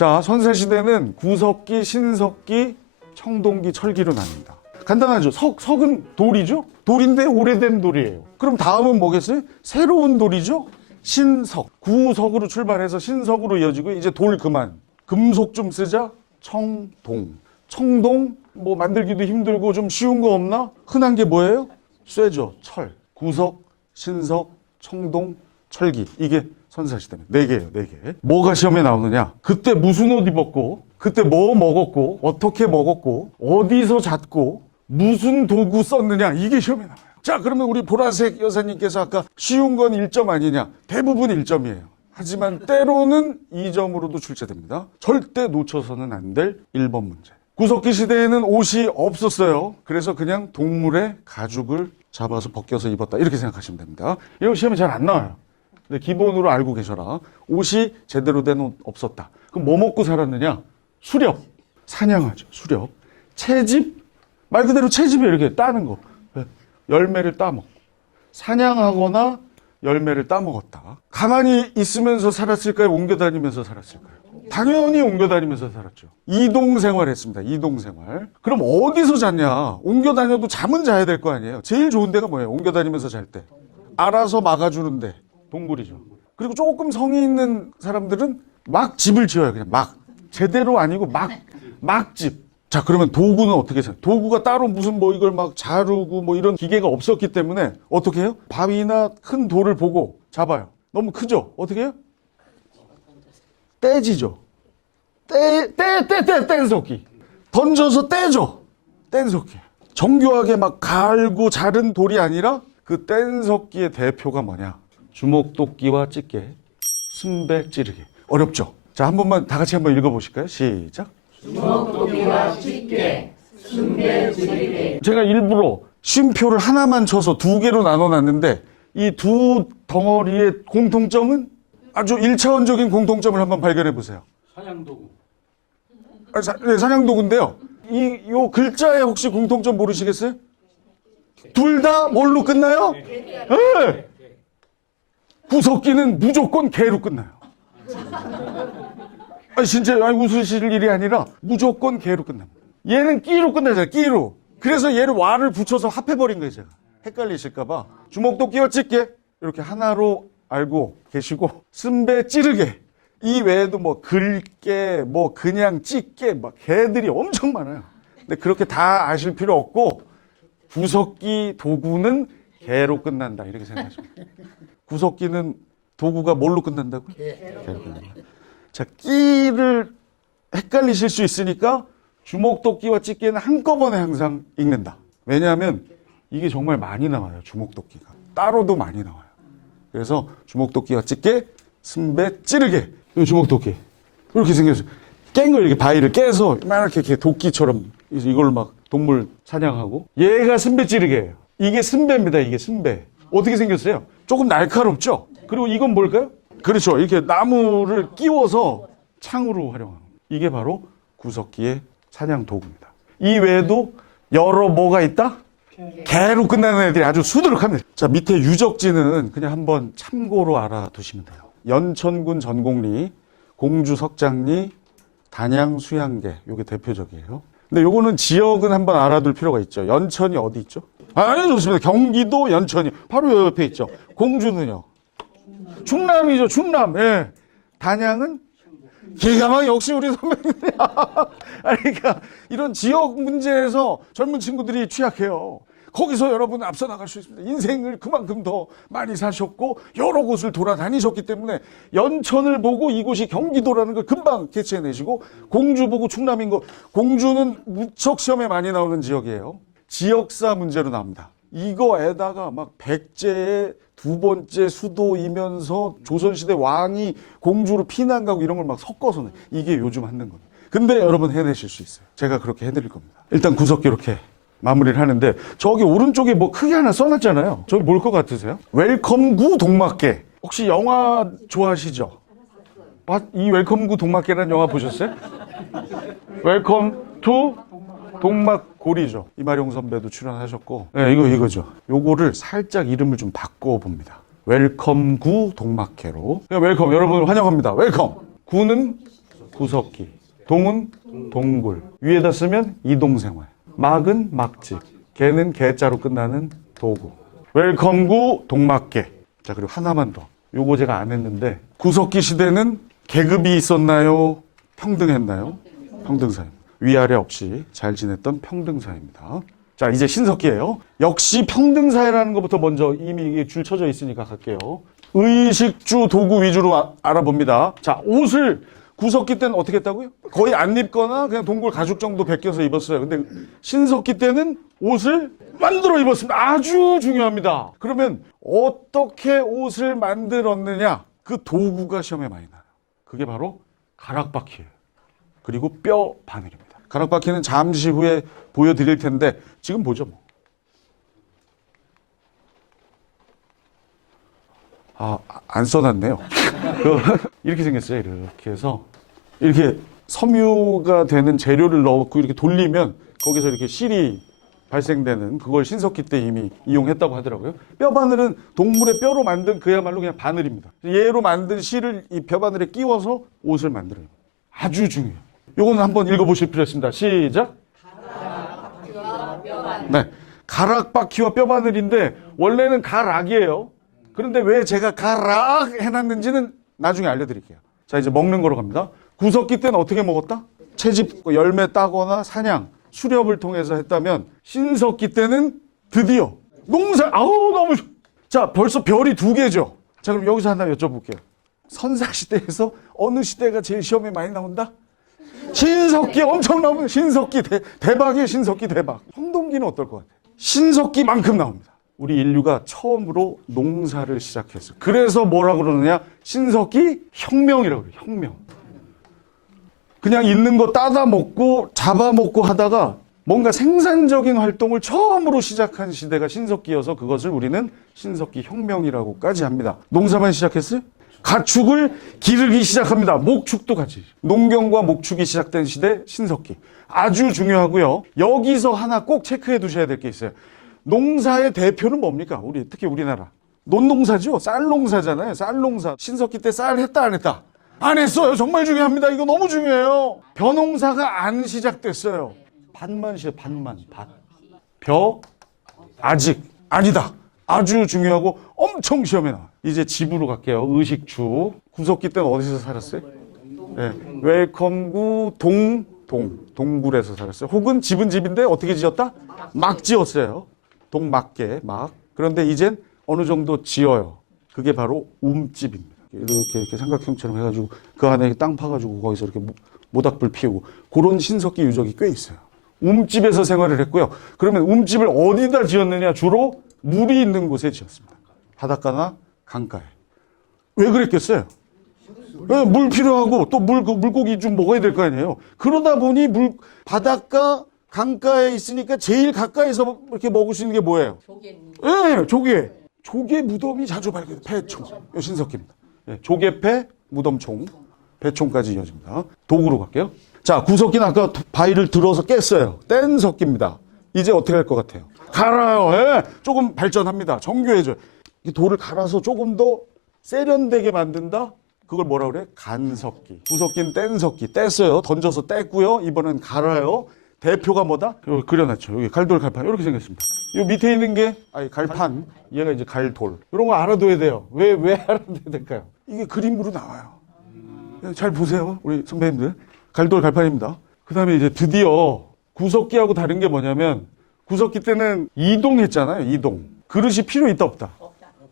자, 선사시대는 구석기, 신석기, 청동기, 철기로 나뉩니다. 간단하죠. 석은 돌이죠. 돌인데 오래된 돌이에요. 그럼 다음은 뭐겠어요? 새로운 돌이죠. 신석. 구석으로 출발해서 신석으로 이어지고 이제 돌 그만. 금속 좀 쓰자. 청동. 청동 뭐 만들기도 힘들고 좀 쉬운 거 없나? 흔한 게 뭐예요? 쇠죠. 철. 구석, 신석, 청동, 철기. 이게 선사시대입니다. 4개예요. 4개. 뭐가 시험에 나오느냐? 그때 무슨 옷 입었고, 그때 뭐 먹었고, 어떻게 먹었고, 어디서 잤고, 무슨 도구 썼느냐? 이게 시험에 나와요. 자, 그러면 우리 보라색 여사님께서 아까 쉬운 건 1점 아니냐? 대부분 1점이에요. 하지만 때로는 2점으로도 출제됩니다. 절대 놓쳐서는 안 될 1번 문제. 구석기 시대에는 옷이 없었어요. 그래서 그냥 동물의 가죽을 잡아서 벗겨서 입었다. 이렇게 생각하시면 됩니다. 이거 시험에 잘 안 나와요. 근데 기본으로 알고 계셔라. 옷이 제대로 된 옷 없었다. 그럼 뭐 먹고 살았느냐? 수렵. 사냥하죠. 수렵. 채집. 말 그대로 채집이 이렇게 따는 거. 열매를 따먹고. 사냥하거나 열매를 따먹었다. 가만히 있으면서 살았을까요? 옮겨다니면서 살았을까요? 당연히 옮겨다니면서 살았죠. 이동생활 했습니다. 이동생활. 그럼 어디서 잤냐? 옮겨다녀도 잠은 자야 될 거 아니에요. 제일 좋은 데가 뭐예요? 옮겨다니면서 잘 때. 알아서 막아주는데. 동굴이죠. 그리고 조금 성의 있는 사람들은 막 집을 지어요. 그냥 막. 제대로 아니고 막 집. 자, 그러면 도구는 어떻게 해요? 도구가 따로 무슨 뭐 이걸 막 자르고 뭐 이런 기계가 없었기 때문에 어떻게 해요? 바위나 큰 돌을 보고 잡아요. 너무 크죠? 어떻게 해요? 떼지죠. 뗀석기. 던져서 떼죠. 뗀석기. 정교하게 막 갈고 자른 돌이 아니라 그 뗀석기의 대표가 뭐냐? 주먹도끼와 집게, 순배 찌르기. 어렵죠? 자, 한 번만 다 같이 한번 읽어보실까요? 시작. 주먹도끼와 집게, 순배 찌르기. 제가 일부러 쉼표를 하나만 쳐서 2개로 나눠놨는데 이 두 덩어리의 공통점은 아주 1차원적인 공통점을 한번 발견해 보세요. 사냥도구. 네, 사냥도구인데요. 요 글자에 혹시 공통점 모르시겠어요? 둘 다 뭘로 끝나요? 네. 구석기는 무조건 개로 끝나요. 아니, 진짜 웃으실 일이 아니라 무조건 개로 끝납니다. 얘는 끼로 끝나잖아요. 끼로. 그래서 얘를 와를 붙여서 합해버린 거예요. 제가. 헷갈리실까봐. 주먹도끼와 집게 이렇게 하나로 알고 계시고, 쓴배 찌르게. 이 외에도 뭐 긁게, 뭐 그냥 찢게, 막 개들이 엄청 많아요. 근데 그렇게 다 아실 필요 없고, 구석기 도구는 개로 끝난다. 이렇게 생각하시면 돼요. 구석기는 도구가 뭘로 끝난다고요? 개로 끝난다. 자, 끼를 헷갈리실 수 있으니까 주먹도끼와 집게는 한꺼번에 항상 읽는다. 왜냐하면 이게 정말 많이 나와요. 주먹도끼가. 따로도 많이 나와요. 그래서 주먹도끼와 집게, 순배 찌르게. 이 주먹도끼. 이렇게 생겼어요. 깬 걸 이렇게 바위를 깨서 막 이렇게 도끼처럼 이걸 막 동물 사냥하고. 얘가 순배 찌르게예요. 이게 순배입니다. 이게 순배. 어떻게 생겼어요? 조금 날카롭죠? 그리고 이건 뭘까요? 그렇죠. 이렇게 나무를 끼워서 창으로 활용하는. 이게 바로 구석기의 사냥 도구입니다. 이 외에도 여러 뭐가 있다? 개로 끝나는 애들이 아주 수두룩합니다. 자, 밑에 유적지는 그냥 한번 참고로 알아두시면 돼요. 연천군 전곡리, 공주 석장리, 단양 수양계. 요게 대표적이에요. 근데 요거는 지역은 한번 알아둘 필요가 있죠. 연천이 어디 있죠? 아니, 좋습니다. 경기도 연천이 바로 옆에 있죠. 공주는요? 충남이죠. 충남. 예. 단양은 기가 막 역시 우리 선배님이야. 그러니까 이런 지역 문제에서 젊은 친구들이 취약해요. 거기서 여러분 앞서 나갈 수 있습니다. 인생을 그만큼 더 많이 사셨고 여러 곳을 돌아다니셨기 때문에 연천을 보고 이곳이 경기도라는 걸 금방 캐치해내시고, 공주 보고 충남인 거. 공주는 무척 시험에 많이 나오는 지역이에요. 지역사 문제로 나옵니다. 이거에다가 막 백제의 2번째 수도이면서 조선시대 왕이 공주로 피난 가고 이런 걸 막 섞어서 이게 요즘 하는 겁니다. 근데 여러분 해내실 수 있어요. 제가 그렇게 해드릴 겁니다. 일단 구석기 이렇게 마무리를 하는데, 저기 오른쪽에 뭐 크게 하나 써놨잖아요. 저기 뭘 것 같으세요? 웰컴구 동막계. 혹시 영화 좋아하시죠? 이 웰컴구 동막계라는 영화 보셨어요? 웰컴 투 동막고리죠. 이마룡 선배도 출연하셨고. 네, 이거죠. 요거를 살짝 이름을 좀 바꿔봅니다. 웰컴구 동막회로. 웰컴, 여러분 환영합니다. 웰컴. 구는 구석기. 동은 동굴. 위에다 쓰면 이동생활. 막은 막집. 개는 개자로 끝나는 도구. 웰컴구 동막개. 자, 그리고 하나만 더. 요거 제가 안 했는데 구석기 시대는 계급이 있었나요? 평등했나요? 평등사입니다. 위아래 없이 잘 지냈던 평등사입니다. 자, 이제 신석기예요. 역시 평등사회라는 것부터 먼저 이미 이게 줄 쳐져 있으니까 갈게요. 의식주 도구 위주로 알아봅니다. 자, 옷을 구석기 때는 어떻게 했다고요? 거의 안 입거나 그냥 동굴 가죽 정도 벗겨서 입었어요. 근데 신석기 때는 옷을 만들어 입었습니다. 아주 중요합니다. 그러면 어떻게 옷을 만들었느냐? 그 도구가 시험에 많이 나요. 그게 바로 가락바퀴예요. 그리고 뼈 바늘입니다. 가락바퀴는 잠시 후에 보여드릴 텐데 지금 보죠 뭐. 안 써놨네요. 이렇게 생겼어요. 이렇게 해서 이렇게 섬유가 되는 재료를 넣고 이렇게 돌리면 거기서 이렇게 실이 발생되는 그걸 신석기 때 이미 이용했다고 하더라고요. 뼈 바늘은 동물의 뼈로 만든 그야말로 그냥 바늘입니다. 얘로 만든 실을 이 뼈 바늘에 끼워서 옷을 만들어요. 아주 중요해요. 요거는 한번 읽어보실 필요 있습니다. 시작. 네, 가락바퀴와 뼈바늘인데 원래는 가락이에요. 그런데 왜 제가 가락 해놨는지는 나중에 알려드릴게요. 자, 이제 먹는 거로 갑니다. 구석기 때는 어떻게 먹었다? 채집, 열매 따거나 사냥, 수렵을 통해서 했다면 신석기 때는 드디어 농사. 너무 자, 벌써 별이 2개죠. 자, 그럼 여기서 하나 여쭤볼게요. 선사시대에서 어느 시대가 제일 시험에 많이 나온다? 신석기 엄청 나오면 신석기 대박이에요. 신석기 대박. 황동기는 어떨 것 같아요? 신석기만큼 나옵니다. 우리 인류가 처음으로 농사를 시작했어요. 그래서 뭐라고 그러느냐? 신석기 혁명이라고 그래요. 혁명. 그냥 있는 거 따다 먹고 잡아먹고 하다가 뭔가 생산적인 활동을 처음으로 시작한 시대가 신석기여서 그것을 우리는 신석기 혁명이라고까지 합니다. 농사만 시작했어요? 가축을 기르기 시작합니다. 목축도 같이. 농경과 목축이 시작된 시대 신석기. 아주 중요하고요. 여기서 하나 꼭 체크해 두셔야 될 게 있어요. 농사의 대표는 뭡니까? 특히 우리나라. 논농사죠. 쌀농사잖아요. 쌀농사. 신석기 때 쌀 했다 안 했다? 안 했어요. 정말 중요합니다. 이거 너무 중요해요. 벼농사가 안 시작됐어요. 밭만 시작. 밭만. 밭. 벼 아직 아니다. 아주 중요하고 엄청 시험에 나와. 이제 집으로 갈게요. 의식주. 구석기 때는 어디서 살았어요? 네. 웰컴구 동굴에서 살았어요. 혹은 집은 집인데 어떻게 지었다? 막 지었어요. 동막계 막. 그런데 이젠 어느 정도 지어요. 그게 바로 움집입니다. 이렇게 삼각형처럼 해가지고 그 안에 땅 파가지고 거기서 이렇게 모닥불 피우고 그런 신석기 유적이 꽤 있어요. 움집에서 생활을 했고요. 그러면 움집을 어디다 지었느냐? 주로 물이 있는 곳에 지었습니다. 바닷가나 강가에. 왜 그랬겠어요? 물 필요하고 또 물고기 좀 먹어야 될 거 아니에요. 그러다 보니 바닷가, 강가에 있으니까 제일 가까이서 이렇게 먹을 수 있는 게 뭐예요? 예, 조개. 조개 무덤이 자주 발견돼요. 배총. 신석기입니다. 예, 조개패, 무덤총, 배총까지 이어집니다. 도구로 갈게요. 자, 구석기는 아까 바위를 들어서 깼어요. 뗀석기입니다. 이제 어떻게 할 것 같아요? 갈아요. 예, 조금 발전합니다. 정교해져요. 이 돌을 갈아서 조금 더 세련되게 만든다? 그걸 뭐라 그래? 간석기. 구석기는 뗀석기. 뗐어요. 던져서 뗐고요. 이번엔 갈아요. 대표가 뭐다? 여기 그려놨죠. 여기 갈돌, 갈판. 이렇게 생겼습니다. 이 밑에 있는 게, 갈판. 얘가 이제 갈돌. 이런 거 알아둬야 돼요. 왜 알아둬야 될까요? 이게 그림으로 나와요. 잘 보세요. 우리 선배님들. 갈돌, 갈판입니다. 그 다음에 이제 드디어 구석기하고 다른 게 뭐냐면, 구석기 때는 이동했잖아요. 이동. 그릇이 필요 있다, 없다?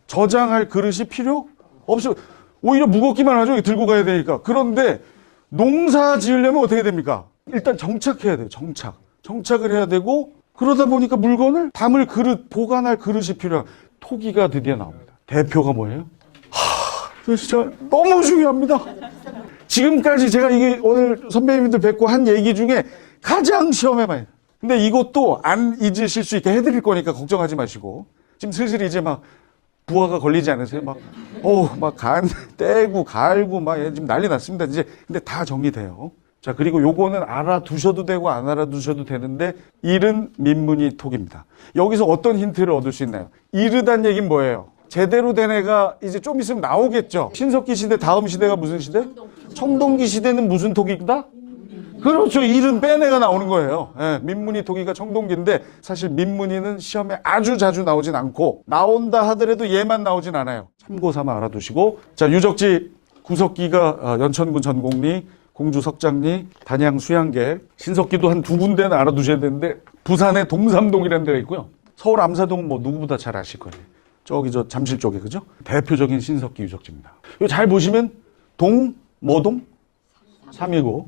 저장할 그릇이 필요 없어. 오히려 무겁기만 하죠. 들고 가야 되니까. 그런데 농사 지으려면 어떻게 됩니까? 일단 정착해야 돼요. 정착을 해야 되고 그러다 보니까 물건을 담을 그릇, 보관할 그릇이 필요한 토기가 드디어 나옵니다. 대표가 뭐예요? 진짜 너무 중요합니다. 지금까지 제가 이게 오늘 선배님들 뵙고 한 얘기 중에 가장 시험에 많이. 근데 이것도 안 잊으실 수 있게 해드릴 거니까 걱정하지 마시고. 지금 슬슬 이제 막 부하가 걸리지 않으세요? 막 간 떼고 갈고 막 지금 난리 났습니다. 이제 근데 다 정리돼요. 자, 그리고 요거는 알아두셔도 되고 안 알아두셔도 되는데 이른 민문이 톡입니다. 여기서 어떤 힌트를 얻을 수 있나요? 이르단 얘기는 뭐예요? 제대로 된 애가 이제 좀 있으면 나오겠죠. 신석기 시대 다음 시대가 무슨 시대? 청동기 시대는 무슨 토기다? 그렇죠. 이름 뺀 애가 나오는 거예요. 예, 민문이 토기가 청동기인데 사실 민문이는 시험에 아주 자주 나오진 않고 나온다 하더라도 얘만 나오진 않아요. 참고 삼아 알아두시고. 자, 유적지 구석기가 연천군 전곡리, 공주 석장리, 단양 수양계, 신석기도 한 2군데는 알아두셔야 되는데 부산의 동삼동이라는 데가 있고요. 서울 암사동은 뭐 누구보다 잘 아실 거예요. 저기 저 잠실 쪽에 그죠? 대표적인 신석기 유적지입니다. 이거 잘 보시면 동, 뭐동? 3이고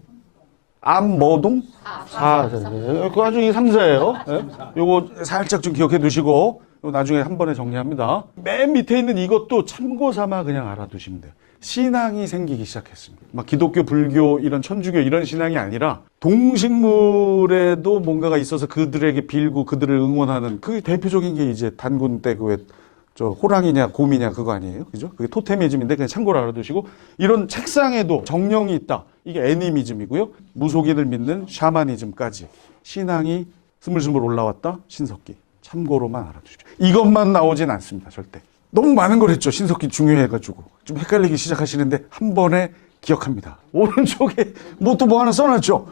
암, 뭐동? 4. 그거 나중에 3, 4예요. 요거 살짝 좀 기억해 두시고 요거 나중에 한 번에 정리합니다. 맨 밑에 있는 이것도 참고 삼아 그냥 알아두시면 돼요. 신앙이 생기기 시작했습니다. 막 기독교, 불교, 이런 천주교 이런 신앙이 아니라 동식물에도 뭔가가 있어서 그들에게 빌고 그들을 응원하는 그 대표적인 게 이제 단군 때 그 왜 저 호랑이냐 곰이냐 그거 아니에요? 그죠? 그게 토테미즘인데 그냥 참고로 알아두시고 이런 책상에도 정령이 있다. 이게 애니미즘이고요. 무속인을 믿는 샤머니즘까지 신앙이 스물스물 올라왔다. 신석기. 참고로만 알아두십시오. 이것만 나오진 않습니다. 절대. 너무 많은 걸 했죠. 신석기 중요해가지고. 좀 헷갈리기 시작하시는데 한 번에 기억합니다. 오른쪽에 뭐 또 뭐 하나 써놨죠.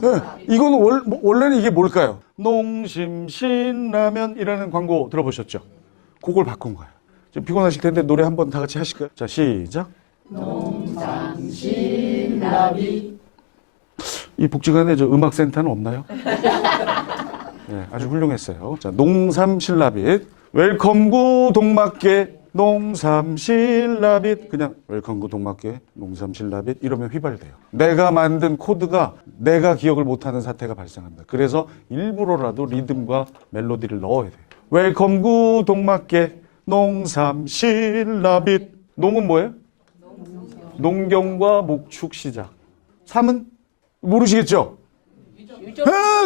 네, 이거는 원래는 이게 뭘까요? 농심신라면이라는 광고 들어보셨죠? 그걸 바꾼 거예요. 좀 피곤하실 텐데 노래 한번 다 같이 하실까요? 자, 시작. 농삼신라비. 이 복지관에 저 음악센터는 없나요? 네, 아주 훌륭했어요. 자, 농삼신라빗. 웰컴구 동막계 농삼신라빗. 그냥 웰컴구 동막계 농삼신라빗 이러면 휘발돼요. 내가 만든 코드가 내가 기억을 못하는 사태가 발생합니다. 그래서 일부러라도 리듬과 멜로디를 넣어야 돼요. 웰컴구 동막계 농삼신라빗. 농은 뭐예요? 농경과 목축 시작. 삼은 모르시겠죠?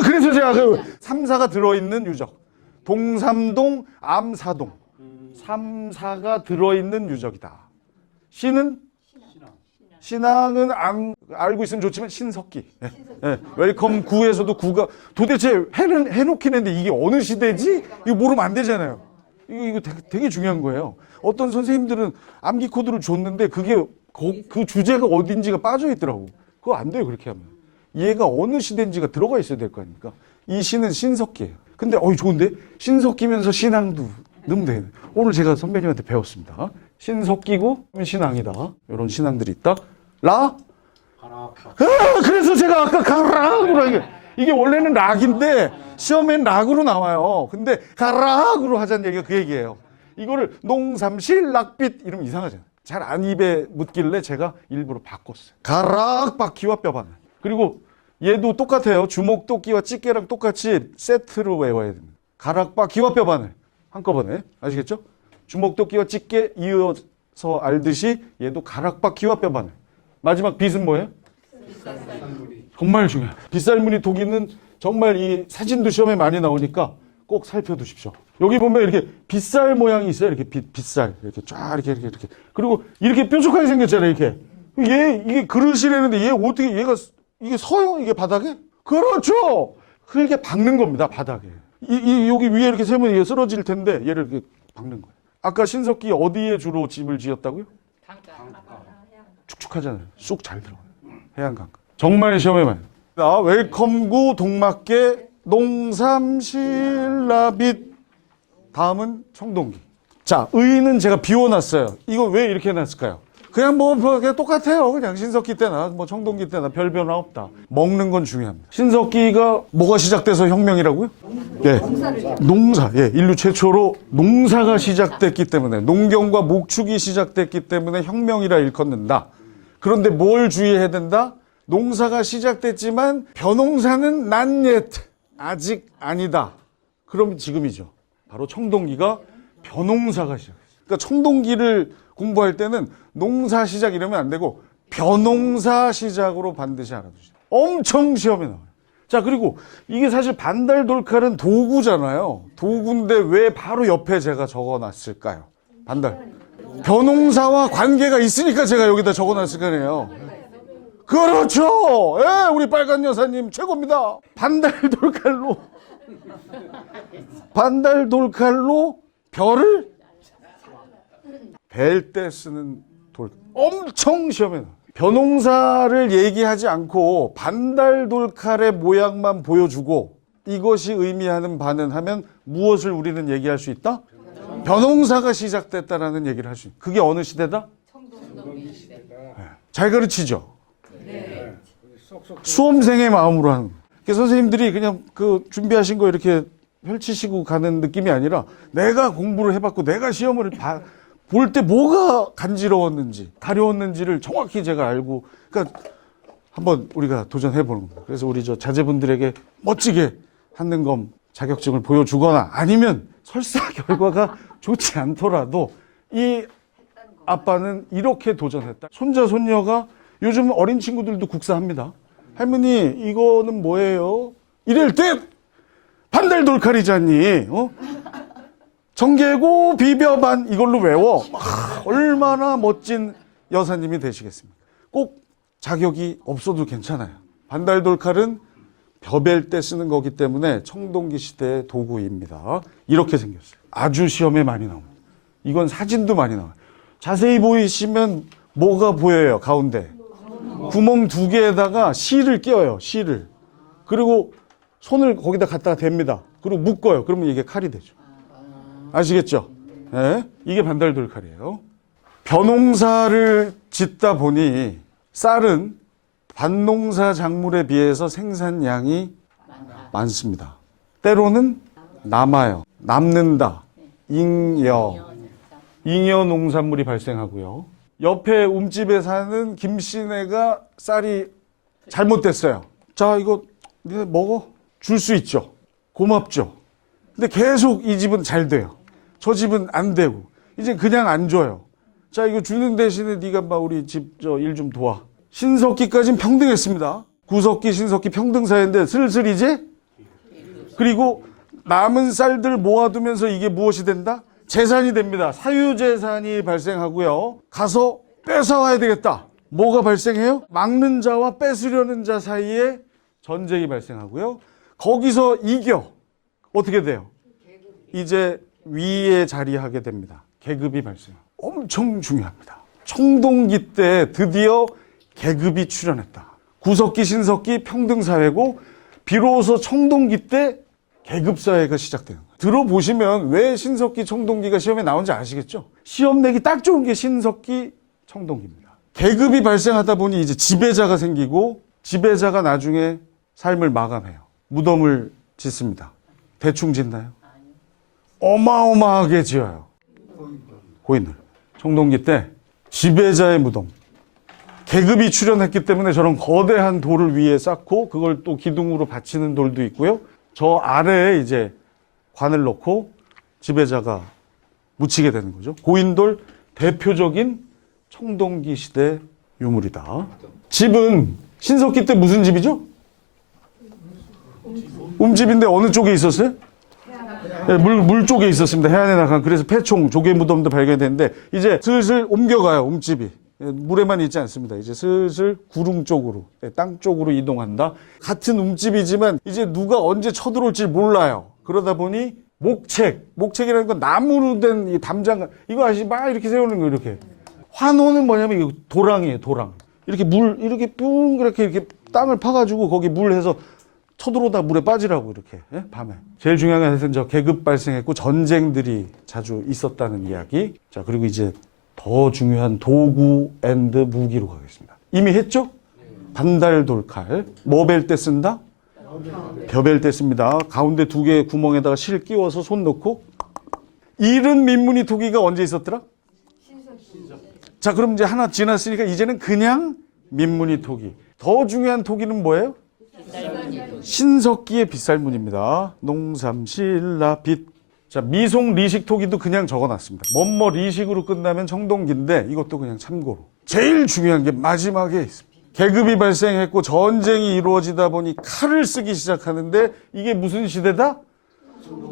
그래서 제가 그 3, 4가 들어있는 유적. 동삼동, 암사동. 3, 4가 들어있는 유적이다. 신은? 신앙은 알고 있으면 좋지만 신석기. 네. 네. 웰컴 구에서도 구가 도대체 해놓긴 했는데 이게 어느 시대지? 이거 모르면 안 되잖아요. 이거 되게 중요한 거예요. 어떤 선생님들은 암기 코드를 줬는데 그게 그 주제가 어딘지가 빠져 있더라고. 그거 안 돼요, 그렇게 하면. 얘가 어느 시대인지가 들어가 있어야 될 거 아닙니까? 이 신은 신석기예요. 근데 좋은데? 신석기면서 신앙도 넣으면 돼. 오늘 제가 선배님한테 배웠습니다. 신석기고 신앙이다. 이런 신앙들이 있다. 라? 그래서 제가 아까 가락으로 이게 원래는 락인데 시험엔 락으로 나와요. 근데 가락으로 하자는 얘기가 그 얘기예요. 이거를 농삼실 락빛 이러면 이상하잖아요. 잘 안 입에 묻길래 제가 일부러 바꿨어요. 가락 바퀴와 뼈바늘. 그리고 얘도 똑같아요. 주먹도끼와 집게랑 똑같이 세트로 외워야 됩니다. 가락 바퀴와 뼈바늘. 한꺼번에. 아시겠죠? 주먹도끼와 집게 이어서 알듯이 얘도 가락 바퀴와 뼈바늘. 마지막 빛은 뭐예요? 정말 중요해요. 빗살무늬 도기는 정말 이 사진도 시험에 많이 나오니까 꼭 살펴두십시오. 여기 보면 이렇게 빗살 모양이 있어요. 이렇게 빗살. 이렇게 쫙 이렇게. 그리고 이렇게 뾰족하게 생겼잖아요. 이렇게. 이게 그릇이라는데 얘 어떻게 얘가 이게 서요? 이게 바닥에? 그렇죠! 그렇게 박는 겁니다. 바닥에. 여기 위에 이렇게 세면 이게 쓰러질 텐데 얘를 이렇게 박는 거예요. 아까 신석기 어디에 주로 집을 지었다고요? 축축하잖아요. 쑥 잘 들어가요. 해안강. 정말 시험에 많이. 웰컴구 동막계 농삼신라빗. 다음은 청동기. 자, 의는 제가 비워놨어요. 이거 왜 이렇게 해놨을까요? 그냥 그냥 똑같아요. 그냥 신석기 때나 뭐 청동기 때나 별 변화 없다. 먹는 건 중요합니다. 신석기가 뭐가 시작돼서 혁명이라고요? 예. 농사. 예. 인류 최초로 농사가 시작됐기 때문에 농경과 목축이 시작됐기 때문에 혁명이라 일컫는다. 그런데 뭘 주의해야 된다? 농사가 시작됐지만 벼농사는 not yet. 아직 아니다. 그럼 지금이죠. 바로 청동기가 벼농사가 시작했어요. 그러니까 청동기를 공부할 때는 농사 시작 이러면 안 되고 벼농사 시작으로 반드시 알아두세요. 엄청 시험에 나와요. 자, 그리고 이게 사실 반달돌칼은 도구잖아요. 도구인데 왜 바로 옆에 제가 적어놨을까요? 반달. 벼농사와 관계가 있으니까 제가 여기다 적어놨을 거네요. 그렇죠. 예, 우리 빨간 여사님 최고입니다. 반달돌칼로 별을 벨 때 쓰는 돌. 엄청 시험에 나와요. 벼농사를 얘기하지 않고 반달 돌칼의 모양만 보여주고 이것이 의미하는 바는 하면 무엇을 우리는 얘기할 수 있다? 벼농사가 시작됐다라는 얘기를 할 수 있다. 그게 어느 시대다? 잘 가르치죠? 수험생의 마음으로 하는 거예요. 그러니까 선생님들이 그냥 그 준비하신 거 이렇게 펼치시고 가는 느낌이 아니라 내가 공부를 해봤고 내가 시험을 볼 때 뭐가 간지러웠는지 가려웠는지를 정확히 제가 알고 그러니까 한번 우리가 도전해보는 겁니다. 그래서 우리 저 자제분들에게 멋지게 한능검 자격증을 보여주거나 아니면 설사 결과가 좋지 않더라도 이 아빠는 이렇게 도전했다. 손자 손녀가 요즘 어린 친구들도 국사합니다. 할머니 이거는 뭐예요? 이럴 때 반달 돌칼이잖니. 정계고 비벼반 이걸로 외워. 얼마나 멋진 여사님이 되시겠습니까? 꼭 자격이 없어도 괜찮아요. 반달 돌칼은 벼벨 때 쓰는 거기 때문에 청동기 시대의 도구입니다. 이렇게 생겼어요. 아주 시험에 많이 나옵니다. 이건 사진도 많이 나와요. 자세히 보이시면 뭐가 보여요? 가운데 구멍 2개에다가 실을 끼워요. 실을. 그리고 손을 거기다 갖다가 댑니다. 그리고 묶어요. 그러면 이게 칼이 되죠. 아시겠죠? 네? 이게 반달 돌칼이에요. 벼농사를 짓다 보니 쌀은 밭농사 작물에 비해서 생산량이 많습니다. 때로는 남아요. 남는다. 잉여 농산물이 발생하고요. 옆에 움집에 사는 김씨네가 쌀이 잘못됐어요. 자, 이거 니네 먹어. 줄 수 있죠. 고맙죠. 근데 계속 이 집은 잘 돼요. 저 집은 안 되고. 이제 그냥 안 줘요. 자, 이거 주는 대신에 네가 막 우리 집 저 일 좀 도와. 신석기까지는 평등했습니다. 구석기, 신석기 평등사회인데 슬슬 이제 그리고 남은 쌀들 모아두면서 이게 무엇이 된다? 재산이 됩니다. 사유재산이 발생하고요. 가서 뺏어와야 되겠다. 뭐가 발생해요? 막는 자와 뺏으려는 자 사이에 전쟁이 발생하고요. 거기서 이겨. 어떻게 돼요? 이제 위에 자리하게 됩니다. 계급이 발생. 엄청 중요합니다. 청동기 때 드디어 계급이 출현했다. 구석기, 신석기 평등사회고 비로소 청동기 때 계급사회가 시작되는 거예요. 들어보시면 왜 신석기, 청동기가 시험에 나온지 아시겠죠? 시험 내기 딱 좋은 게 신석기, 청동기입니다. 계급이 발생하다 보니 이제 지배자가 생기고 지배자가 나중에 삶을 마감해요. 무덤을 짓습니다. 대충 짓나요? 어마어마하게 지어요. 고인을. 청동기 때 지배자의 무덤. 계급이 출현했기 때문에 저런 거대한 돌을 위에 쌓고 그걸 또 기둥으로 받치는 돌도 있고요. 저 아래에 이제 관을 넣고 지배자가 묻히게 되는 거죠. 고인돌 대표적인 청동기 시대 유물이다. 집은 신석기 때 무슨 집이죠? 움집인데 어느 쪽에 있었어요? 네, 물 쪽에 있었습니다. 해안에 나간. 그래서 폐총, 조개 무덤도 발견됐는데 이제 슬슬 옮겨가요. 움집이. 물에만 있지 않습니다. 이제 슬슬 구릉 쪽으로, 땅 쪽으로 이동한다. 같은 움집이지만 이제 누가 언제 쳐들어올지 몰라요. 그러다 보니 목책이라는 건 나무로 된 이 담장, 이거 아시죠? 막 이렇게 세우는 거 이렇게. 환호는 뭐냐면 이거 도랑이에요, 도랑. 이렇게 이렇게 뿡 이렇게 땅을 파가지고 거기 물 해서 쳐들어오다 물에 빠지라고 이렇게. 예? 밤에. 제일 중요한 건 하여튼 저 계급 발생했고 전쟁들이 자주 있었다는 이야기. 자, 그리고 이제 더 중요한 도구 앤드 무기로 가겠습니다. 이미 했죠? 반달 돌칼. 뭐 벨 때 쓴다? 벼벨 때 씁니다. 가운데 2개의 구멍에다가 실 끼워서 손 넣고. 이른 민무늬 토기가 언제 있었더라? 자, 그럼 이제 하나 지났으니까 이제는 그냥 민무늬 토기. 더 중요한 토기는 뭐예요? 신석기의 빗살문입니다. 농삼, 신라, 빗. 자, 미송 리식 토기도 그냥 적어놨습니다. 뭐뭐 리식으로 끝나면 청동기인데 이것도 그냥 참고로. 제일 중요한 게 마지막에 있습니다. 계급이 발생했고 전쟁이 이루어지다 보니 칼을 쓰기 시작하는데 이게 무슨 시대다?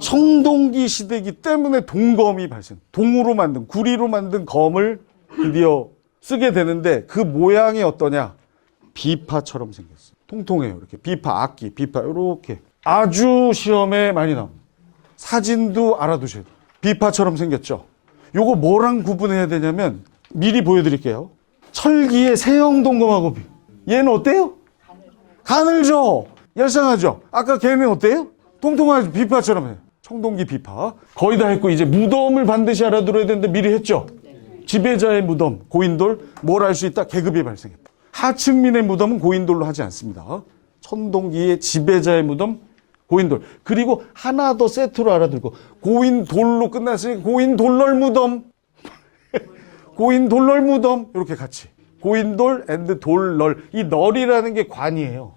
청동기 시대이기 때문에 동검이 발생. 동으로 만든, 구리로 만든 검을 드디어 쓰게 되는데 그 모양이 어떠냐? 비파처럼 생겼어요. 통통해요. 이렇게 비파, 악기, 비파 이렇게 아주 시험에 많이 나옵니다. 사진도 알아두셔야 돼요. 비파처럼 생겼죠. 요거 뭐랑 구분해야 되냐면 미리 보여드릴게요. 철기의 세형 동검하고 얘는 어때요? 가늘죠? 얄쌍하죠? 아까 걔는 어때요? 통통하죠? 비파처럼 해요. 청동기 비파. 거의 다 했고 이제 무덤을 반드시 알아들어야 되는데 미리 했죠? 지배자의 무덤, 고인돌, 뭘 알 수 있다? 계급이 발생했다. 하층민의 무덤은 고인돌로 하지 않습니다. 천동기의 지배자의 무덤, 고인돌. 그리고 하나 더 세트로 알아들고 고인돌로 끝났으니 고인돌럴 무덤. 고인돌럴 무덤. 이렇게 같이. 고인돌 앤드 돌럴. 이 널이라는 게 관이에요.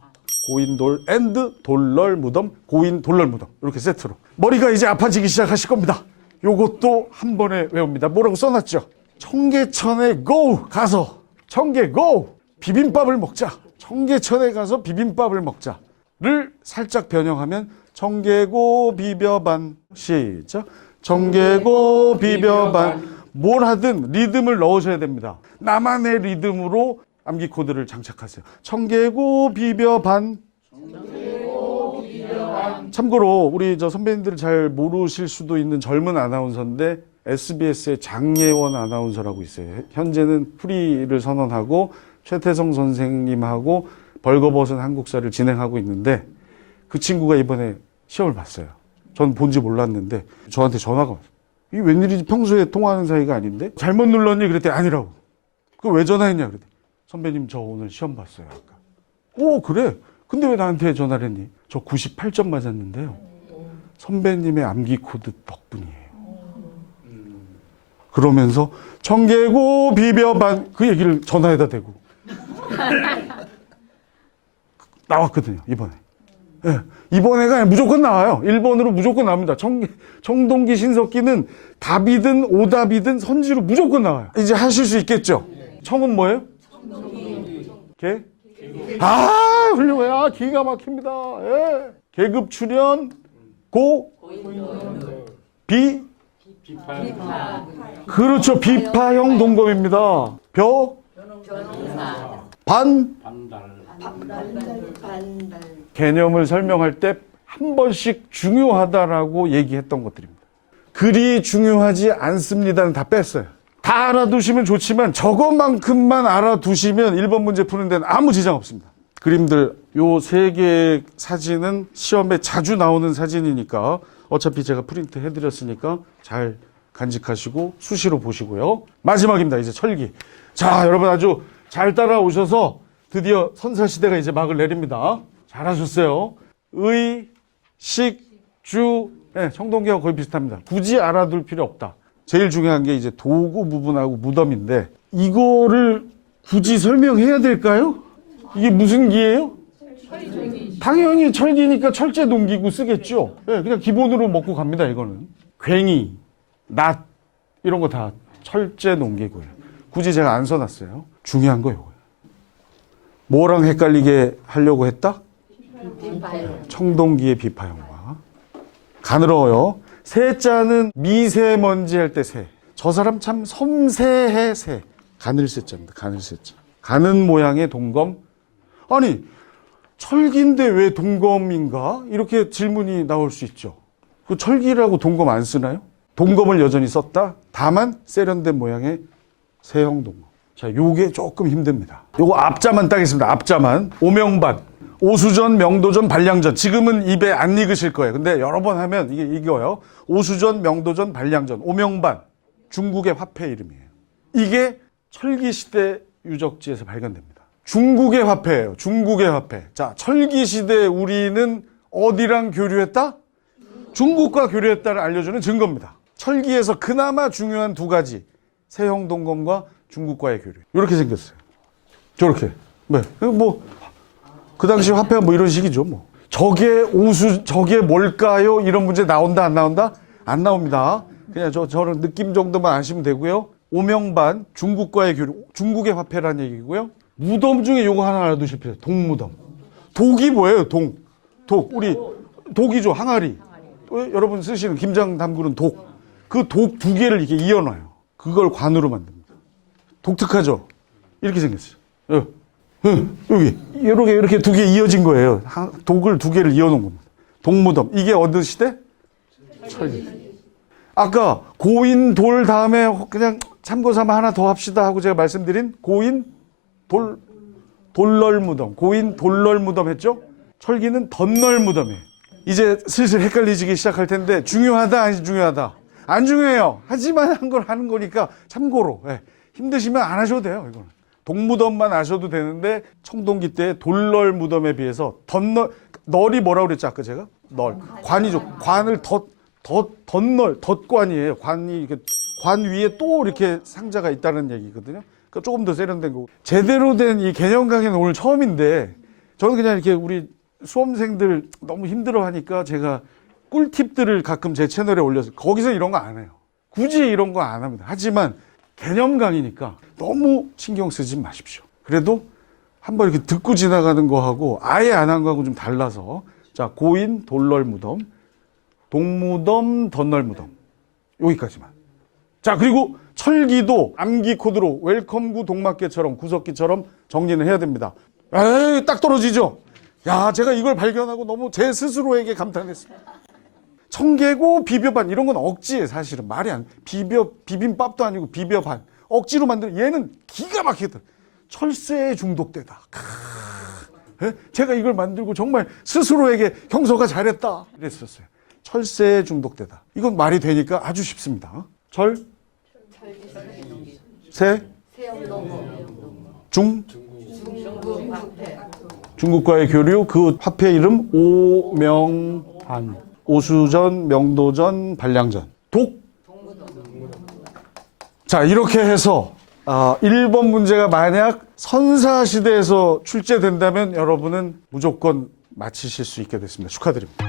고인돌 앤드 돌럴 무덤, 고인돌럴 무덤. 이렇게 세트로. 머리가 이제 아파지기 시작하실 겁니다. 요것도 한 번에 외웁니다. 뭐라고 써놨죠? 청계천에 고! 가서 청계 고! 비빔밥을 먹자. 청계천에 가서 비빔밥을 먹자를 살짝 변형하면 청계고 비벼반. 시작. 청계고 비벼반. 뭘 하든 리듬을 넣으셔야 됩니다. 나만의 리듬으로 암기 코드를 장착하세요. 청계고 비벼반. 참고로 우리 저 선배님들 잘 모르실 수도 있는 젊은 아나운서인데 SBS의 장예원 아나운서라고 있어요. 현재는 프리를 선언하고 최태성 선생님하고 벌거벗은 한국사를 진행하고 있는데 그 친구가 이번에 시험을 봤어요. 전 본지 몰랐는데 저한테 전화가 왔어요. 이게 웬일이지? 평소에 통화하는 사이가 아닌데? 잘못 눌렀니? 그랬더니 아니라고. 그 왜 전화했냐? 그랬더니 선배님 저 오늘 시험 봤어요. 아까. 오 그래? 근데 왜 나한테 전화를 했니? 저 98점 맞았는데요. 선배님의 암기 코드 덕분이에요. 그러면서 청계고 비벼반 그 얘기를 전화에다 대고 나왔거든요. 이번에. 네, 이번에가 무조건 나와요. 1번으로 무조건 나옵니다. 청동기 신석기는 답이든 오답이든 선지로 무조건 나와요. 이제 하실 수 있겠죠? 청은 뭐예요? 개? 아 훌륭해요. 아, 기가 막힙니다. 예. 계급 출연 고 비 그렇죠. 비파형 동검입니다. 벼 반 개념을 설명할 때 한 번씩 중요하다라고 얘기했던 것들입니다. 그리 중요하지 않습니다는 다 뺐어요. 다 알아두시면 좋지만 저것만큼만 알아두시면 1번 문제 푸는 데는 아무 지장 없습니다. 그림들 요 세 개의 사진은 시험에 자주 나오는 사진이니까 어차피 제가 프린트 해드렸으니까 잘 간직하시고 수시로 보시고요. 마지막입니다. 이제 철기. 자, 여러분 아주 잘 따라오셔서 드디어 선사시대가 이제 막을 내립니다. 잘하셨어요. 의, 식, 주, 네, 청동기하고 거의 비슷합니다. 굳이 알아둘 필요 없다. 제일 중요한 게 이제 도구 부분하고 무덤인데 이거를 굳이 설명해야 될까요? 이게 무슨 기예요? 당연히 철기니까 철제 농기구 쓰겠죠. 네, 그냥 기본으로 먹고 갑니다. 이거는 괭이, 낫 이런 거 다 철제 농기구예요. 굳이 제가 안 써놨어요. 중요한 거 이거예요. 뭐랑 헷갈리게 하려고 했다? 청동기의 비파형과 가늘어요. 세자는 미세먼지 할 때 세. 저 사람 참 섬세해 세. 가늘세자입니다. 가늘세자. 가는 모양의 동검. 아니 철기인데 왜 동검인가? 이렇게 질문이 나올 수 있죠. 그 철기라고 동검 안 쓰나요? 동검을 여전히 썼다. 다만 세련된 모양의 세형 동검. 자, 요게 조금 힘듭니다. 요거 앞자만 따겠습니다. 앞자만. 오명반, 오수전, 명도전, 반량전. 지금은 입에 안 익으실 거예요. 근데 여러 번 하면 이게 이거요. 오수전, 명도전, 반량전. 오명반. 중국의 화폐 이름이에요. 이게 철기시대 유적지에서 발견됩니다. 중국의 화폐예요. 중국의 화폐. 자, 철기시대 우리는 어디랑 교류했다? 중국과 교류했다를 알려주는 증거입니다. 철기에서 그나마 중요한 두 가지. 세형 동검과 중국과의 교류. 이렇게 생겼어요. 저렇게. 네. 그 당시 화폐가 뭐 이런 식이죠, 뭐. 저게 뭘까요? 이런 문제 나온다, 안 나온다? 안 나옵니다. 그냥 저런 느낌 정도만 아시면 되고요. 오명반, 중국과의 교류. 중국의 화폐라는 얘기고요. 무덤 중에 요거 하나 알아두실 필요. 동무덤. 독이 뭐예요, 동? 독. 우리, 독이죠, 항아리. 여러분 쓰시는 김장 담그는 독. 그 독 두 개를 이렇게 이어놔요. 그걸 관으로 만듭니다. 독특하죠? 이렇게 생겼어요. 여기. 이렇게 두 개 이어진 거예요. 독을 두 개를 이어놓은 겁니다. 동무덤. 이게 어느 시대? 철기. 아까 고인 돌 다음에 그냥 참고삼아 하나 더 합시다 하고 제가 말씀드린 고인 돌널 무덤, 고인 돌널 무덤 했죠? 철기는 덧널 무덤이에요. 이제 슬슬 헷갈리기 시작할 텐데 중요하다 안 중요하다? 안 중요해요. 하지만 한 걸 하는 거니까 참고로. 예. 힘드시면 안 하셔도 돼요. 이거는. 동무덤만 아셔도 되는데 청동기 때 돌널 무덤에 비해서 덧널, 널이 뭐라고 그랬죠 아까 제가? 널. 관이죠. 관을 덧널, 덧관이에요. 관이 이렇게 관 위에 또 이렇게 상자가 있다는 얘기거든요. 그러니까 조금 더 세련된 거고. 제대로 된 이 개념 강의는 오늘 처음인데 저는 그냥 이렇게 우리 수험생들 너무 힘들어하니까 제가 꿀팁들을 가끔 제 채널에 올려서 거기서 이런 거 안 해요. 굳이 이런 거 안 합니다. 하지만 개념 강의니까 너무 신경 쓰지 마십시오. 그래도 한번 이렇게 듣고 지나가는 거하고 아예 안 한 거하고 좀 달라서 자 고인 돌널 무덤, 동무덤 덧널 무덤 여기까지만. 자 그리고 철기도 암기 코드로 웰컴구 동막계처럼 구석기처럼 정리는 해야 됩니다. 에이 딱 떨어지죠. 야 제가 이걸 발견하고 너무 제 스스로에게 감탄했습니다. 청개고 비벼반 이런 건 억지예요. 사실은 말이 안 비빔밥도 아니고 비벼반 억지로 만든 얘는 기가 막히거든. 철새에 중독되다. 제가 이걸 만들고 정말 스스로에게 형서가 잘했다 이랬었어요. 철새에 중독되다. 이건 말이 되니까 아주 쉽습니다. 새, 중국과의 교류, 그 화폐 이름 오명반, 오수전, 명도전, 반량전, 자 이렇게 해서 1번 문제가 만약 선사시대에서 출제된다면 여러분은 무조건 맞히실 수 있게 됐습니다. 축하드립니다.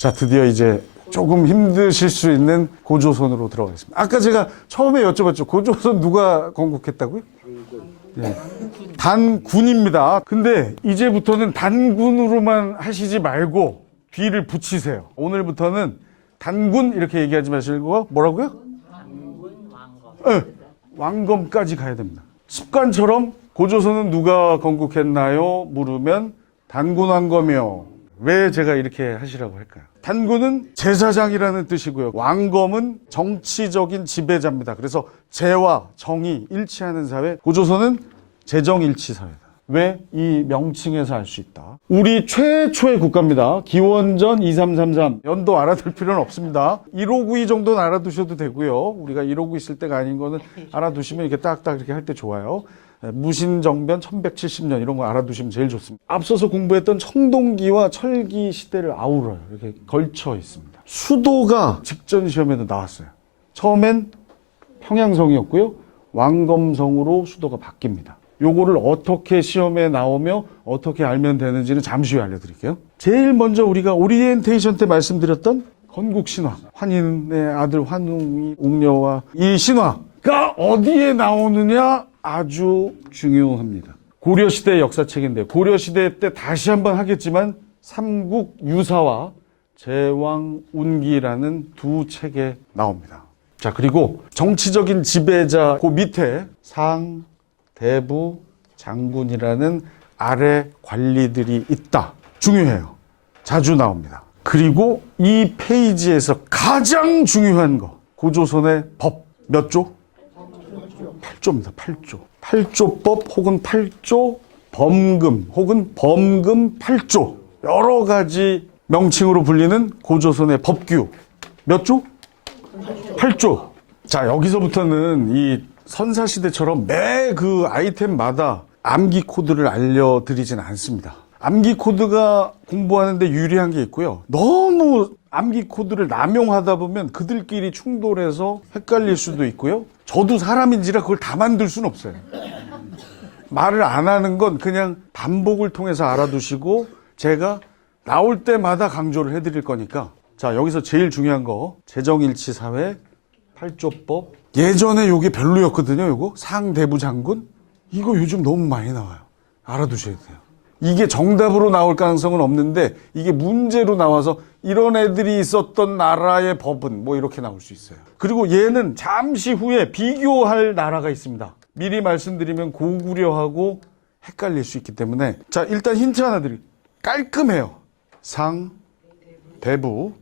자 드디어 이제 조금 힘드실 수 있는 고조선으로 들어가겠습니다. 아까 제가 처음에 여쭤봤죠. 고조선 누가 건국했다고요? 네. 단군입니다. 근데 이제부터는 단군으로만 하시지 말고 뒤를 붙이세요. 오늘부터는 단군 이렇게 얘기하지 마시고 뭐라고요? 단군 왕검. 네, 왕검까지 가야 됩니다. 습관처럼 고조선은 누가 건국했나요? 물으면 단군 왕검이요. 왜 제가 이렇게 하시라고 할까요? 단군은 제사장이라는 뜻이고요. 왕검은 정치적인 지배자입니다. 그래서 재와 정이 일치하는 사회. 고조선은 재정일치 사회다. 왜? 이 명칭에서 알 수 있다. 우리 최초의 국가입니다. 기원전 2333. 연도 알아둘 필요는 없습니다. 1592 정도는 알아두셔도 되고요. 우리가 1592 있을 때가 아닌 거는 알아두시면 이렇게 딱딱 이렇게 할 때 좋아요. 무신정변 1170년 이런 거 알아두시면 제일 좋습니다. 앞서서 공부했던 청동기와 철기 시대를 아우러요. 이렇게 걸쳐 있습니다. 수도가 직전 시험에도 나왔어요. 처음엔 평양성이었고요. 왕검성으로 수도가 바뀝니다. 요거를 어떻게 시험에 나오며 어떻게 알면 되는지는 잠시 후에 알려드릴게요. 제일 먼저 우리가 오리엔테이션 때 말씀드렸던 건국신화, 환인의 아들 환웅이 옥녀와 이 신화가 어디에 나오느냐 아주 중요합니다. 고려시대 역사책인데 고려시대 때 다시 한번 하겠지만 삼국 유사와 제왕운기라는 두 책에 나옵니다. 자 그리고 정치적인 지배자 그 밑에 상, 대부, 장군이라는 아래 관리들이 있다. 중요해요. 자주 나옵니다. 그리고 이 페이지에서 가장 중요한 거 고조선의 법 몇 조? 8조입니다. 8조. 8조법 혹은 8조 범금 혹은 범금 8조 여러 가지 명칭으로 불리는 고조선의 법규 몇 조? 8조. 자 여기서부터는 이 선사시대처럼 매 그 아이템마다 암기 코드를 알려드리진 않습니다. 암기 코드가 공부하는데 유리한 게 있고요. 너무 암기 코드를 남용하다 보면 그들끼리 충돌해서 헷갈릴 수도 있고요. 저도 사람인지라 그걸 다 만들 수는 없어요. 말을 안 하는 건 그냥 반복을 통해서 알아두시고 제가 나올 때마다 강조를 해드릴 거니까 자 여기서 제일 중요한 거 재정일치 사회 8조법 예전에 요게 별로였거든요. 요거 상대부 장군 이거 요즘 너무 많이 나와요. 알아두셔야 돼요. 이게 정답으로 나올 가능성은 없는데 이게 문제로 나와서 이런 애들이 있었던 나라의 법은 뭐 이렇게 나올 수 있어요. 그리고 얘는 잠시 후에 비교할 나라가 있습니다. 미리 말씀드리면 고구려하고 헷갈릴 수 있기 때문에 자 일단 힌트 하나 드릴게요. 깔끔해요. 상, 대부,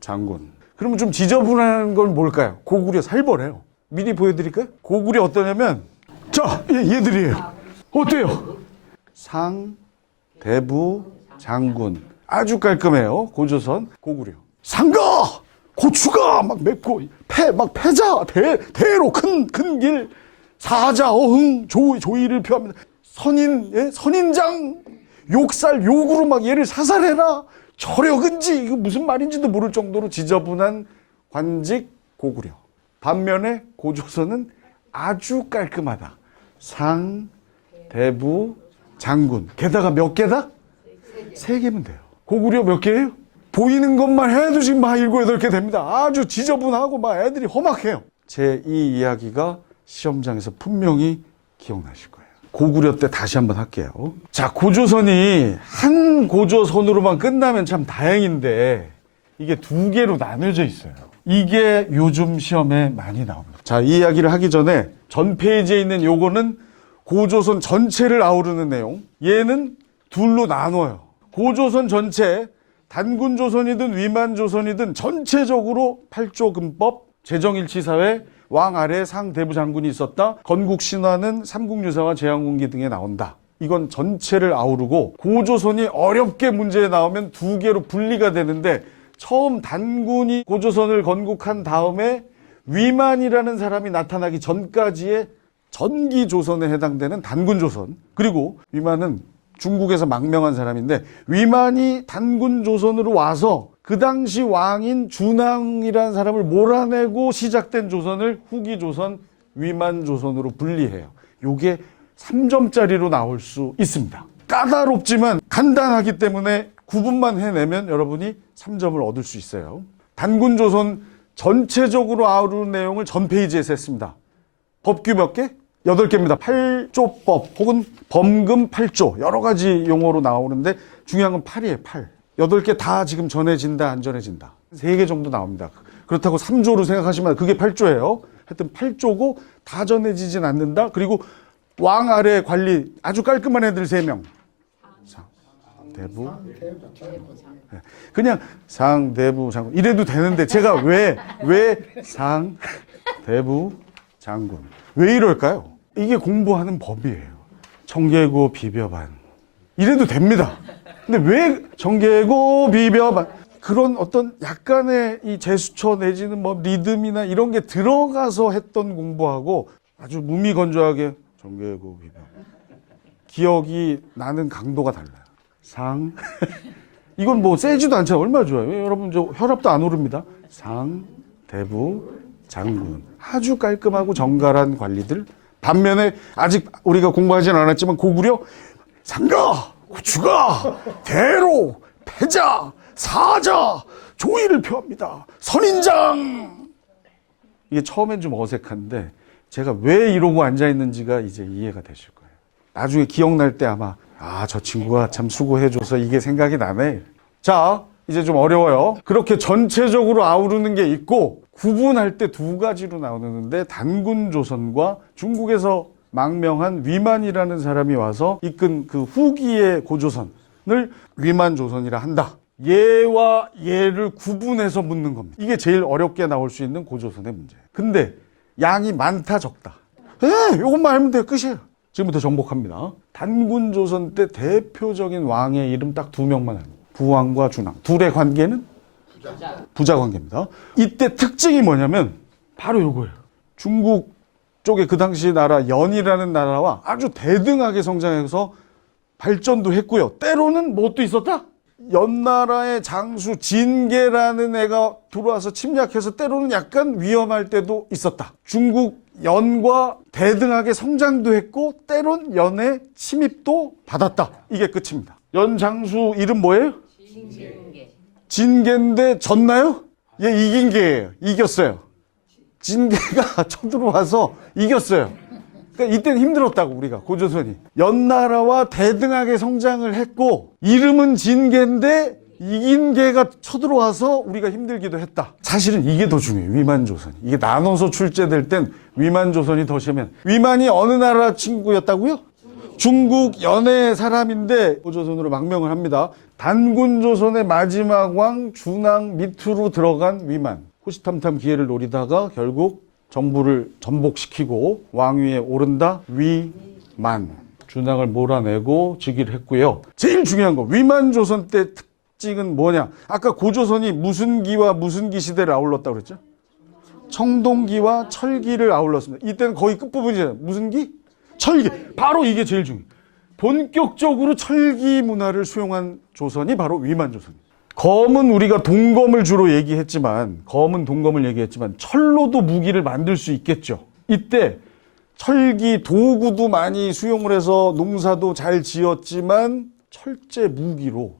장군. 그러면 좀 지저분한 건 뭘까요? 고구려 살벌해요. 미리 보여드릴까요? 고구려 어떠냐면, 자, 얘들이에요. 어때요? 상, 대부, 장군. 아주 깔끔해요. 고조선, 고구려. 상가! 고추가 막 맵고, 막 패자, 대로 큰 길, 사자, 어흥, 조의를 표합니다. 선인장, 욕살, 욕으로 막 얘를 사살해라. 저력은지, 이거 무슨 말인지도 모를 정도로 지저분한 관직 고구려. 반면에 고조선은 아주 깔끔하다. 상, 대부, 장군. 게다가 몇 개다? 3개면 돼요. 고구려 몇 개예요? 보이는 것만 해도 지금 막 7, 8개 됩니다. 아주 지저분하고 막 애들이 험악해요. 제 이 이야기가 시험장에서 분명히 기억나실 거예요. 고구려 때 다시 한번 할게요. 자, 고조선이 한 고조선으로만 끝나면 참 다행인데 이게 2개로 나눠져 있어요. 이게 요즘 시험에 많이 나옵니다. 자, 이 이야기를 하기 전에 전 페이지에 있는 요거는 고조선 전체를 아우르는 내용. 얘는 둘로 나눠요. 고조선 전체, 단군조선이든 위만조선이든 전체적으로 8조 근법, 재정일치사회, 왕 아래 상 대부 장군이 있었다. 건국신화는 삼국유사와 제왕군기 등에 나온다. 이건 전체를 아우르고 고조선이 어렵게 문제에 나오면 2개로 분리가 되는데 처음 단군이 고조선을 건국한 다음에 위만이라는 사람이 나타나기 전까지의 전기조선에 해당되는 단군조선, 그리고 위만은 중국에서 망명한 사람인데 위만이 단군조선으로 와서 그 당시 왕인 준왕이라는 사람을 몰아내고 시작된 조선을 후기조선, 위만조선으로 분리해요. 요게 3점짜리로 나올 수 있습니다. 까다롭지만 간단하기 때문에 구분만 해내면 여러분이 3점을 얻을 수 있어요. 단군조선 전체적으로 아우르는 내용을 전 페이지에서 했습니다. 법규 몇 개? 8개입니다. 8조법 혹은 범금 8조 여러 가지 용어로 나오는데 중요한 건 8이에요. 8. 8개 다 지금 전해진다 안 전해진다. 3개 정도 나옵니다. 그렇다고 3조로 생각하시면 그게 8조예요. 하여튼 8조고 다 전해지진 않는다. 그리고 왕 아래 관리 아주 깔끔한 애들 3명. 상, 대부, 그냥 상, 대부, 장군 이래도 되는데 제가 왜 상, 대부, 장군 왜 이럴까요? 이게 공부하는 법이에요. 정계고 비벼반 이래도 됩니다. 근데 왜 정계고 비벼반 그런 어떤 약간의 이 제스처 내지는 뭐 리듬이나 이런 게 들어가서 했던 공부하고 아주 무미건조하게 정계고 비벼반 기억이 나는 강도가 달라요. 상 이건 뭐 세지도 않잖아요. 얼마나 좋아요. 여러분 저 혈압도 안 오릅니다. 상, 대부, 장군 아주 깔끔하고 정갈한 관리들. 반면에 아직 우리가 공부하진 않았지만 고구려 상가, 고추가, 대로, 패자, 사자, 조의를 표합니다. 선인장. 이게 처음엔 좀 어색한데 제가 왜 이러고 앉아있는지가 이제 이해가 되실 거예요. 나중에 기억날 때 아마 저 친구가 참 수고해줘서 이게 생각이 나네. 자, 이제 좀 어려워요. 그렇게 전체적으로 아우르는 게 있고 구분할 때 2가지로 나오는데 단군조선과 중국에서 망명한 위만이라는 사람이 와서 이끈 그 후기의 고조선을 위만조선이라 한다. 얘와 얘를 구분해서 묻는 겁니다. 이게 제일 어렵게 나올 수 있는 고조선의 문제예요. 근데 양이 많다 적다. 요것만 알면 돼요. 끝이에요. 지금부터 정복합니다. 단군조선 때 대표적인 왕의 이름 딱 2명만 합니다. 부왕과 준왕. 둘의 관계는 부자 관계입니다. 이때 특징이 뭐냐면 바로 요거예요. 중국 쪽에 그 당시 나라 연이라는 나라와 아주 대등하게 성장해서 발전도 했고요. 때로는 뭣도 있었다? 연나라의 장수 진계라는 애가 들어와서 침략해서 때로는 약간 위험할 때도 있었다. 중국 연과 대등하게 성장도 했고 때론 연의 침입도 받았다. 이게 끝입니다. 연 장수 이름 뭐예요? 진계인데 졌나요? 얘 이긴 게예요. 이겼어요. 진계가 쳐들어와서 이겼어요. 그러니까 이때는 힘들었다고 우리가 고조선이. 연나라와 대등하게 성장을 했고 이름은 진계인데 이긴 개가 쳐들어와서 우리가 힘들기도 했다. 사실은 이게 더 중요해요. 위만조선이. 이게 나눠서 출제될 땐 위만조선이 더 심하면 위만이 어느 나라 친구였다고요? 중국 연의 사람인데 고조선으로 망명을 합니다. 단군조선의 마지막 왕 준왕 밑으로 들어간 위만. 호시탐탐 기회를 노리다가 결국 정부를 전복시키고 왕위에 오른다. 위만. 준왕을 몰아내고 즉위를 했고요. 제일 중요한 거 위만조선 때 특징은 뭐냐? 아까 고조선이 무슨 기와 무슨 기 시대를 아울렀다고 그랬죠? 청동기와 철기를 아울렀습니다. 이때는 거의 끝부분이잖아요. 무슨 기? 철기. 바로 이게 제일 중요해요. 본격적으로 철기 문화를 수용한 조선이 바로 위만조선이에요. 검은 우리가 동검을 주로 얘기했지만 검은 얘기했지만 철로도 무기를 만들 수 있겠죠. 이때 철기 도구도 많이 수용을 해서 농사도 잘 지었지만 철제 무기로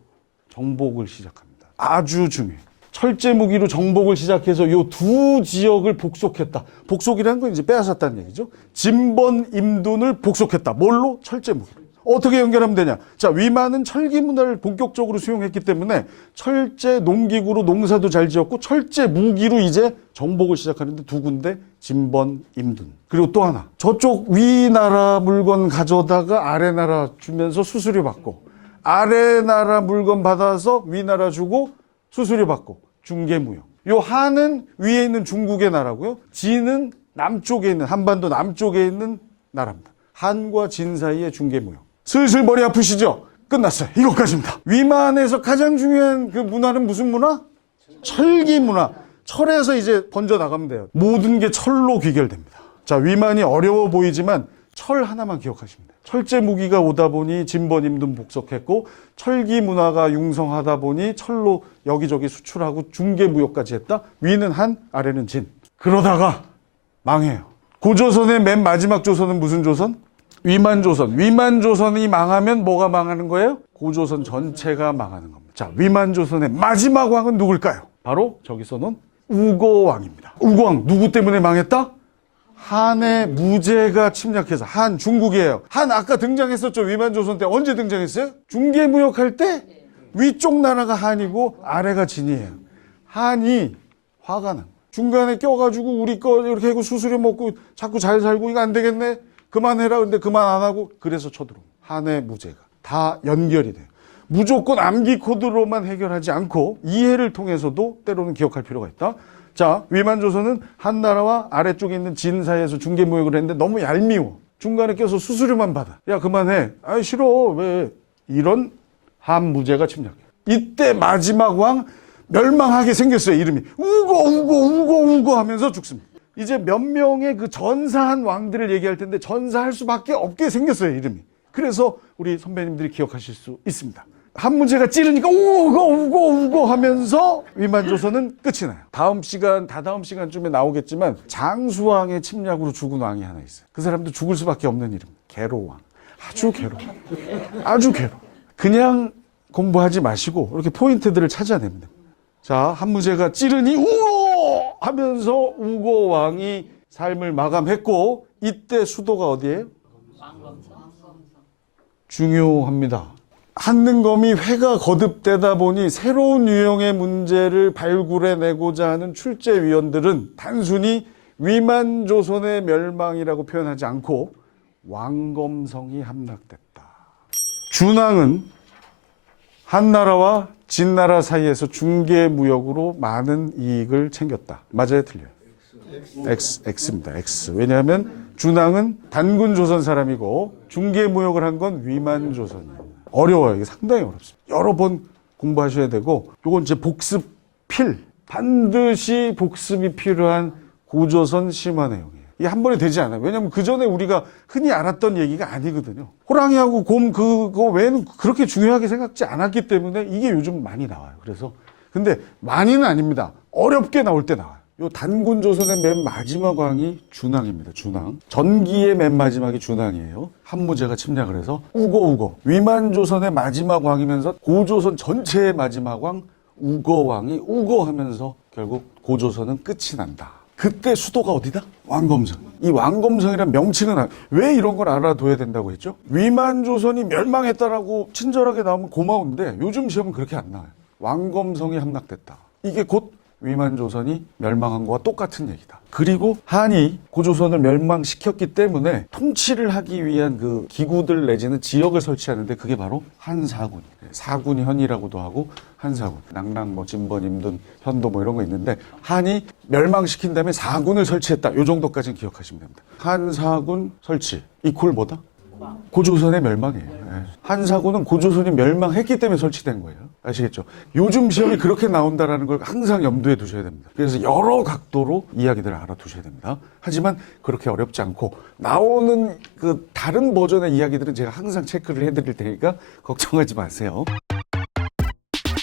정복을 시작합니다. 아주 중요해요. 철제 무기로 정복을 시작해서 이 두 지역을 복속했다. 복속이라는 건 이제 빼앗았다는 얘기죠. 진번, 임둔을 복속했다. 뭘로? 철제 무기. 어떻게 연결하면 되냐? 자, 위만은 철기 문화를 본격적으로 수용했기 때문에 철제 농기구로 농사도 잘 지었고 철제 무기로 이제 정복을 시작하는데 두 군데 진번, 임둔. 그리고 또 하나. 저쪽 위나라 물건 가져다가 아래나라 주면서 수수료 받고 아래나라 물건 받아서 위나라 주고 수수료 받고 중개무역. 요 한은 위에 있는 중국의 나라고요. 진은 남쪽에 있는 한반도 남쪽에 있는 나라입니다. 한과 진 사이의 중개무역. 슬슬 머리 아프시죠? 끝났어요. 이것까지입니다. 위만에서 가장 중요한 그 문화는 무슨 문화? 철기 문화. 철에서 이제 번져 나가면 돼요. 모든 게 철로 귀결됩니다. 자, 위만이 어려워 보이지만 철 하나만 기억하시면 돼요. 철제 무기가 오다 보니 진번, 임둔 복속했고 철기 문화가 융성하다 보니 철로 여기저기 수출하고 중개무역까지 했다. 위는 한, 아래는 진. 그러다가 망해요. 고조선의 맨 마지막 조선은 무슨 조선? 위만조선. 위만조선이 망하면 뭐가 망하는 거예요? 고조선 전체가 망하는 겁니다. 자, 위만조선의 마지막 왕은 누굴까요? 바로 저기서는 우거왕입니다. 우거왕 누구 때문에 망했다? 한의 무제가 침략해서. 한 중국이에요. 한 아까 등장했었죠. 위만조선 때 언제 등장했어요? 중개무역할 때 위쪽 나라가 한이고 아래가 진이에요. 한이 화가 난 거예요. 중간에 껴가지고 우리 거 이렇게 하고 수수료 먹고 자꾸 잘 살고 이거 안 되겠네. 그만해라. 근데 그만 안 하고 그래서 쳐들어온 거예요. 한의 무제가. 다 연결이 돼요. 무조건 암기 코드로만 해결하지 않고 이해를 통해서도 때로는 기억할 필요가 있다. 자, 위만조선은 한나라와 아래쪽에 있는 진 사이에서 중개무역을 했는데 너무 얄미워. 중간에 껴서 수수료만 받아. 야, 그만해. 아이, 싫어. 왜? 이런 한무제가 침략해. 이때 마지막 왕 멸망하게 생겼어요. 이름이. 우거 하면서 죽습니다. 이제 몇 명의 그 전사한 왕들을 얘기할 텐데 전사할 수밖에 없게 생겼어요. 이름이. 그래서 우리 선배님들이 기억하실 수 있습니다. 한무제가 찌르니까 우거 하면서 위만조선은 끝이 나요. 다다음 시간쯤에 나오겠지만 장수왕의 침략으로 죽은 왕이 하나 있어요. 그 사람도 죽을 수밖에 없는 이름. 개로왕. 아주 괴로워. 그냥 공부하지 마시고 이렇게 포인트들을 찾아냅니다. 자, 한무제가 찌르니 우거 하면서 우거왕이 삶을 마감했고 이때 수도가 어디예요? 중요합니다. 한능검이 회가 거듭되다 보니 새로운 유형의 문제를 발굴해내고자 하는 출제위원들은 단순히 위만조선의 멸망이라고 표현하지 않고 왕검성이 함락됐다. 준왕은 한나라와 진나라 사이에서 중개무역으로 많은 이익을 챙겼다. 맞아요? 틀려요? X입니다. X. 왜냐하면 준왕은 단군 조선 사람이고 중개무역을 한 건 위만조선이에요. 어려워요. 이게 상당히 어렵습니다. 여러 번 공부하셔야 되고 이건 이제 반드시 복습이 필요한 고조선 심화 내용이에요. 이게 한 번에 되지 않아요. 왜냐하면 그 전에 우리가 흔히 알았던 얘기가 아니거든요. 호랑이하고 곰 그거 외에는 그렇게 중요하게 생각지 않았기 때문에 이게 요즘 많이 나와요. 그래서 근데 많이는 아닙니다. 어렵게 나올 때 나와요. 요 단군 조선의 맨 마지막 왕이 준왕입니다. 준왕. 전기의 맨 마지막이 준왕이에요. 한무제가 침략을 해서 우거. 위만조선의 마지막 왕이면서 고조선 전체의 마지막 왕 우거왕이 우거하면서 결국 고조선은 끝이 난다. 그때 수도가 어디다? 왕검성. 이 왕검성이란 명칭은 왜 이런 걸 알아둬야 된다고 했죠? 위만조선이 멸망했다라고 친절하게 나오면 고마운데 요즘 시험은 그렇게 안 나와요. 왕검성이 함락됐다. 이게 곧 위만 조선이 멸망한 거와 똑같은 얘기다. 그리고 한이 고조선을 멸망시켰기 때문에 통치를 하기 위한 그 기구들 내지는 지역을 설치하는데 그게 바로 한사군. 사군이 현이라고도 하고 한사군. 낭랑, 뭐 진번, 임둔, 현도 뭐 이런 거 있는데 한이 멸망시킨 다음에 사군을 설치했다. 요 정도까지는 기억하시면 됩니다. 한사군 설치 이퀄 뭐다? 고조선의 멸망이에요. 예. 한사군은 고조선이 멸망했기 때문에 설치된 거예요. 아시겠죠? 요즘 시험이 그렇게 나온다라는 걸 항상 염두에 두셔야 됩니다. 그래서 여러 각도로 이야기들을 알아두셔야 됩니다. 하지만 그렇게 어렵지 않고 나오는 그 다른 버전의 이야기들은 제가 항상 체크를 해드릴 테니까 걱정하지 마세요.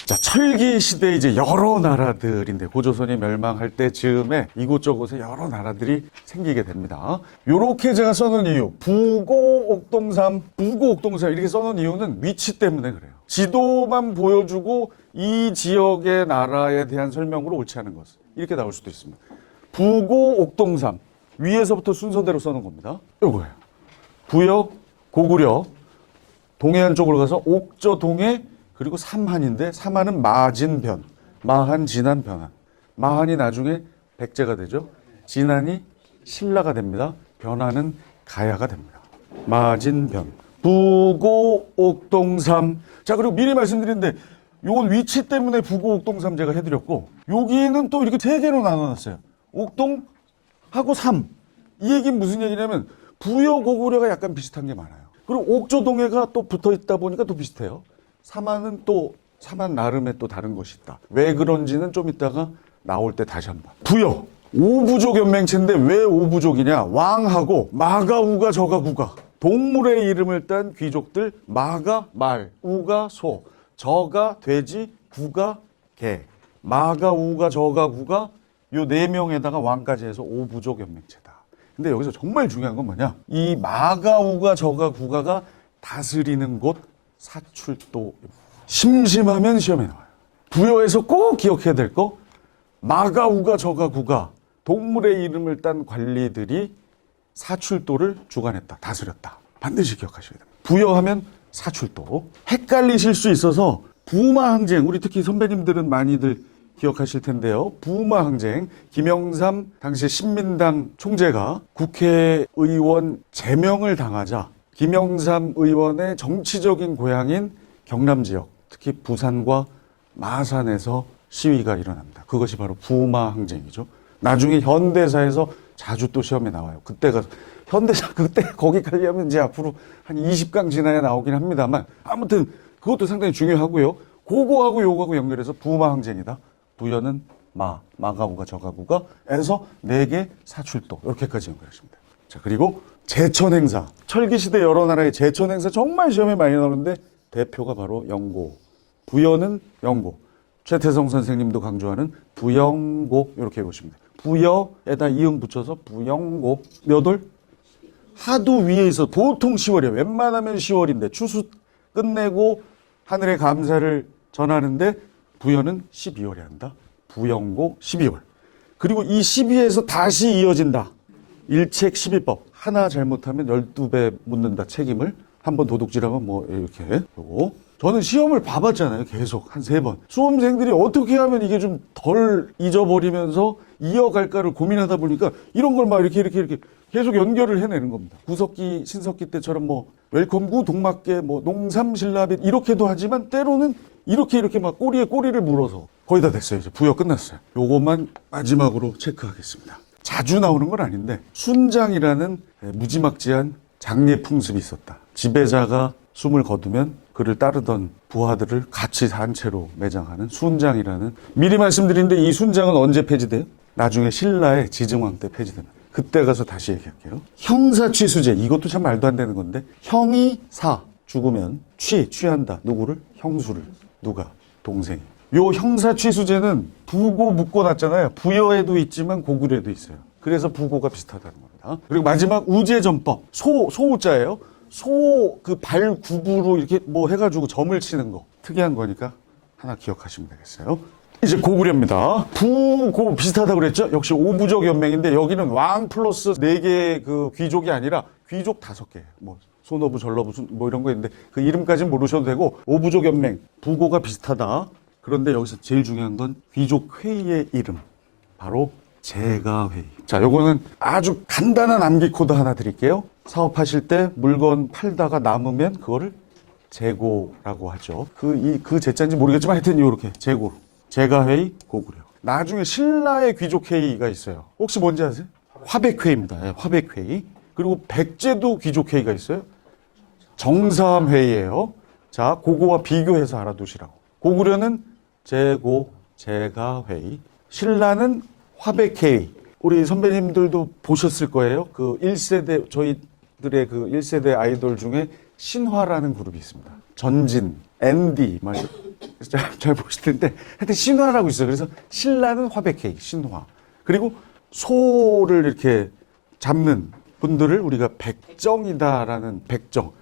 자, 철기 시대 이제 여러 나라들인데 고조선이 멸망할 때쯤에 이곳저곳에 여러 나라들이 생기게 됩니다. 요렇게 제가 써놓은 이유, 부고옥동삼 이렇게 써놓은 이유는 위치 때문에 그래요. 지도만 보여주고 이 지역의 나라에 대한 설명으로 옳지 않은 것 이렇게 나올 수도 있습니다. 부고옥동삼 위에서부터 순서대로 써놓은 겁니다. 요거예요. 부여, 고구려, 동해안 쪽으로 가서 옥저, 동해 그리고 삼한인데 삼한은 마진변, 마한, 진한, 변한. 마한이 나중에 백제가 되죠. 진한이 신라가 됩니다. 변한은 가야가 됩니다. 마진변, 부고, 옥동삼. 자, 그리고 미리 말씀드리는데 요건 위치 때문에 부고, 옥동삼 제가 해드렸고 여기는 또 이렇게 세 개로 나눠놨어요. 옥동하고 삼. 이 얘기는 무슨 얘기냐면 부여, 고구려가 약간 비슷한 게 많아요. 그리고 옥조, 동해가 또 붙어 있다 보니까 또 비슷해요. 삼한은 또 삼한 나름의 또 다른 것이 있다. 왜 그런지는 좀 이따가 나올 때 다시 한번. 부여. 오부족 연맹체인데 왜 오부족이냐? 왕하고 마가, 우가, 저가, 구가. 동물의 이름을 딴 귀족들 마가 말, 우가 소, 저가 돼지, 구가 개. 마가, 우가, 저가, 구가 요 네 명에다가 왕까지 해서 오부족 연맹체다. 근데 여기서 정말 중요한 건 뭐냐? 이 마가, 우가, 저가, 구가가 다스리는 곳 사출도. 심심하면 시험에 나와요. 부여에서 꼭 기억해야 될 거 마가, 우가, 저가, 구가 동물의 이름을 딴 관리들이 사출도를 주관했다. 다스렸다. 반드시 기억하셔야 됩니다. 부여하면 사출도. 헷갈리실 수 있어서 부마항쟁 우리 특히 선배님들은 많이들 기억하실 텐데요. 부마항쟁 김영삼 당시 신민당 총재가 국회의원 제명을 당하자 김영삼 의원의 정치적인 고향인 경남 지역, 특히 부산과 마산에서 시위가 일어납니다. 그것이 바로 부마항쟁이죠. 나중에 현대사에서 자주 또 시험에 나와요. 그때가 현대사 그때 거기 가려면 이제 앞으로 한 20강 지나야 나오긴 합니다만 아무튼 그것도 상당히 중요하고요. 그거하고 요거하고 연결해서 부마항쟁이다. 부여는 마가구가 저가구가 에서 4개 사출도 이렇게까지 연결하십니다. 자, 그리고 제천행사. 철기시대 여러 나라의 제천행사 정말 시험에 많이 나오는데 대표가 바로 영고. 부여는 영고. 최태성 선생님도 강조하는 부영고 이렇게 보시면 돼요. 부여에다 이응 붙여서 부영고. 몇 월? 하도 위에 있어. 보통 10월이에요. 웬만하면 10월인데 추수 끝내고 하늘의 감사를 전하는데 부여는 12월에 한다. 부영고 12월. 그리고 이 12에서 다시 이어진다. 일책 12법. 하나 잘못하면 12배 묻는다. 책임을. 한번 도둑질하면 뭐 이렇게. 요거. 저는 시험을 봐봤잖아요. 계속 한 3번. 수험생들이 어떻게 하면 이게 좀 덜 잊어버리면서 이어갈까를 고민하다 보니까 이런 걸 막 이렇게 계속 연결을 해내는 겁니다. 구석기, 신석기 때처럼 뭐 웰컴구, 동막계, 뭐 농삼신라빗 이렇게도 하지만 때로는 이렇게 막 꼬리에 꼬리를 물어서 거의 다 됐어요. 이제 부여 끝났어요. 요것만 마지막으로 체크하겠습니다. 자주 나오는 건 아닌데 순장이라는 무지막지한 장례 풍습이 있었다. 지배자가 숨을 거두면 그를 따르던 부하들을 같이 단체로 매장하는 순장이라는. 미리 말씀드리는데 이 순장은 언제 폐지돼요? 나중에 신라의 지증왕 때 폐지됩니다. 그때 가서 다시 얘기할게요. 형사취수제. 이것도 참 말도 안 되는 건데 형이 사 죽으면 취한다. 누구를? 형수를. 누가? 동생이. 요 형사취수제는 부고 묶어놨잖아요. 부여에도 있지만 고구려에도 있어요. 그래서 부고가 비슷하다는 겁니다. 그리고 마지막 우제전법. 소우자예요. 소 그 발굽으로 이렇게 뭐 해가지고 점을 치는 거. 특이한 거니까 하나 기억하시면 되겠어요. 이제 고구려입니다. 부고 비슷하다고 그랬죠? 역시 오부족 연맹인데 여기는 왕 플러스 4개의 그 귀족이 아니라 귀족 5개. 뭐 손어부, 전러부 뭐 이런 거 있는데 그 이름까지는 모르셔도 되고 오부족 연맹. 부고가 비슷하다. 그런데 여기서 제일 중요한 건 귀족 회의의 이름. 바로 재가회의. 자, 요거는 아주 간단한 암기 코드 하나 드릴게요. 사업하실 때 물건 팔다가 남으면 그거를 재고라고 하죠. 그 재자인지 모르겠지만 하여튼 요렇게 재고. 재가회의, 고구려. 나중에 신라의 귀족회의가 있어요. 혹시 뭔지 아세요? 화백회의입니다. 예, 화백회의. 그리고 백제도 귀족회의가 있어요. 정삼회의예요. 자, 그거와 비교해서 알아두시라고. 고구려는 재고, 재가회의. 신라는 화백회의. 우리 선배님들도 보셨을 거예요. 그 1세대, 저희들의 그 1세대 아이돌 중에 신화라는 그룹이 있습니다. 전진, 앤디, 잘 보실 텐데, 하여튼 신화라고 있어요. 그래서 신라는 화백회의, 신화. 그리고 소를 이렇게 잡는 분들을 우리가 백정이다라는 백정.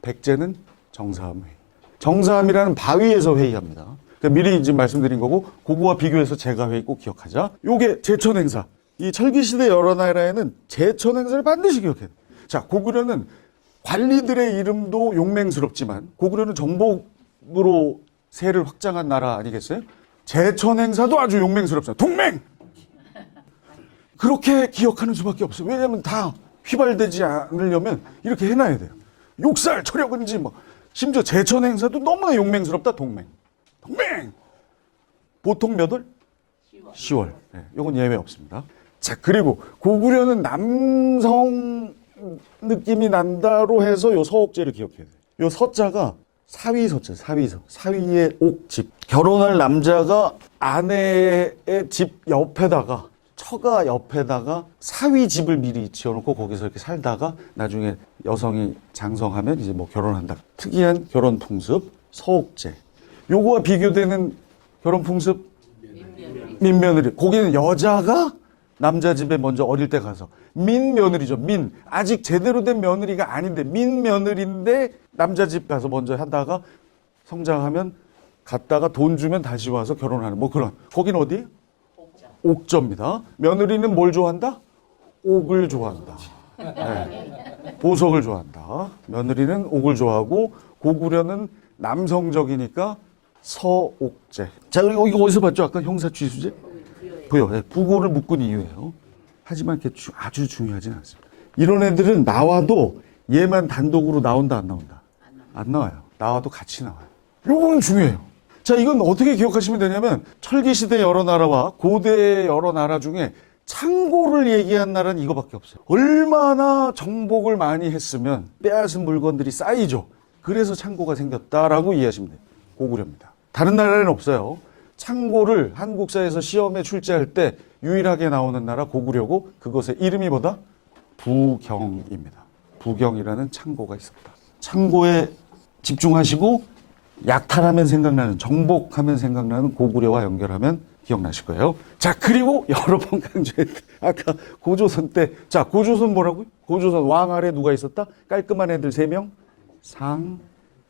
백제는 정사함회의. 정사함이라는 바위에서 회의합니다. 그러니까 미리 지금 말씀드린 거고, 그거와 비교해서 재가회의 꼭 기억하자. 요게 제천행사. 이 철기시대 여러 나라에는 제천행사를 반드시 기억해야 돼. 자, 고구려는 관리들의 이름도 용맹스럽지만, 고구려는 정복으로 세를 확장한 나라 아니겠어요? 제천행사도 아주 용맹스럽잖아요. 동맹! 그렇게 기억하는 수밖에 없어요. 왜냐하면 다 휘발되지 않으려면 이렇게 해놔야 돼요. 욕살, 철혁은지 뭐. 심지어 제천행사도 너무나 용맹스럽다. 동맹. 동맹! 보통 몇 월? 10월. 네, 이건 예외 없습니다. 자, 그리고 고구려는 남성 느낌이 난다로 해서 요 서옥제를 기억해야 돼요. 요 서자가 사위서자, 사위서. 사위의 옥집. 결혼할 남자가 아내의 집 옆에다가, 처가 옆에다가 사위 집을 미리 지어놓고 거기서 이렇게 살다가 나중에 여성이 장성하면 이제 뭐 결혼한다. 특이한 결혼 풍습, 서옥제. 요거와 비교되는 결혼 풍습, 민며느리. 거기는 여자가 남자 집에 먼저 어릴 때 가서 민며느리죠. 아직 제대로 된 며느리가 아닌데 민며느리인데 남자 집 가서 먼저 하다가 성장하면 갔다가 돈 주면 다시 와서 결혼하는 뭐 그런. 거긴 어디예요? 옥저입니다. 며느리는 뭘 좋아한다? 옥을 좋아한다. 네. 보석을 좋아한다. 며느리는 옥을 좋아하고 고구려는 남성적이니까 서옥제. 자, 그리고 이거 어디서 봤죠? 아까 형사취수제? 보여. 네, 부고를 묶은 이유예요. 하지만 이렇게 아주 중요하진 않습니다. 이런 애들은 나와도 얘만 단독으로 나온다, 안 나온다? 안 나와요. 나와도 같이 나와요. 요거는 중요해요. 자, 이건 어떻게 기억하시면 되냐면 철기시대 여러 나라와 고대 여러 나라 중에 창고를 얘기한 나라는 이거밖에 없어요. 얼마나 정복을 많이 했으면 빼앗은 물건들이 쌓이죠. 그래서 창고가 생겼다라고 이해하시면 돼요. 고구려입니다. 다른 나라에는 없어요. 창고를 한국사에서 시험에 출제할 때 유일하게 나오는 나라 고구려고 그것의 이름이 뭐다? 부경입니다. 부경이라는 창고가 있었다. 창고에 집중하시고 약탈하면 생각나는, 정복하면 생각나는 고구려와 연결하면 기억나실 거예요. 자, 그리고 여러 번 강조했던 아까 고조선 때, 자, 고조선 뭐라고요? 고조선 왕 아래 누가 있었다? 깔끔한 애들 3명? 상,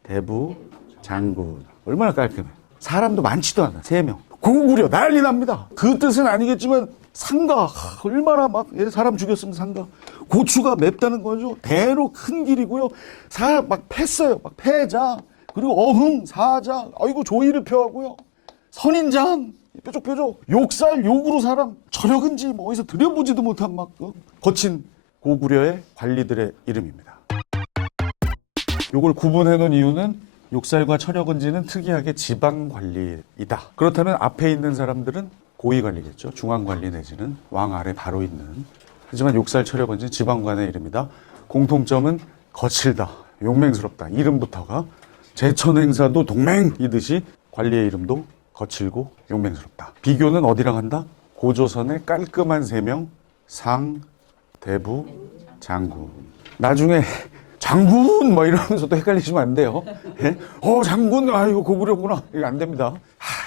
대부, 장군. 얼마나 깔끔해. 사람도 많지도 않아. 3명. 고구려 난리 납니다. 그 뜻은 아니겠지만 상가 얼마나 막 사람 죽였으면 상가. 고추가 맵다는 거죠. 대로 큰 길이고요. 사람 막 팼어요. 막 패자. 그리고 어흥, 사자, 아이고 조의를 표하고요. 선인장, 뾰족뾰족. 욕살, 욕으로 사람. 철혁은지 뭐 어디서 들여보지도 못한 막 거친 고구려의 관리들의 이름입니다. 요걸 구분해 놓은 이유는 욕살과 철혁은지는 특이하게 지방관리이다. 그렇다면 앞에 있는 사람들은 고위관리겠죠. 중앙관리 내지는 왕 아래 바로 있는. 하지만 욕살, 철혁은지는 지방관의 이름이다. 공통점은 거칠다, 용맹스럽다. 이름부터가. 제천행사도 동맹이듯이 관리의 이름도 거칠고 용맹스럽다. 비교는 어디랑 한다? 고조선의 깔끔한 3명, 상, 대부, 장군. 나중에 장군 뭐 이러면서 또 헷갈리시면 안 돼요. 예? 장군, 이거 고구려구나. 이거 안 됩니다.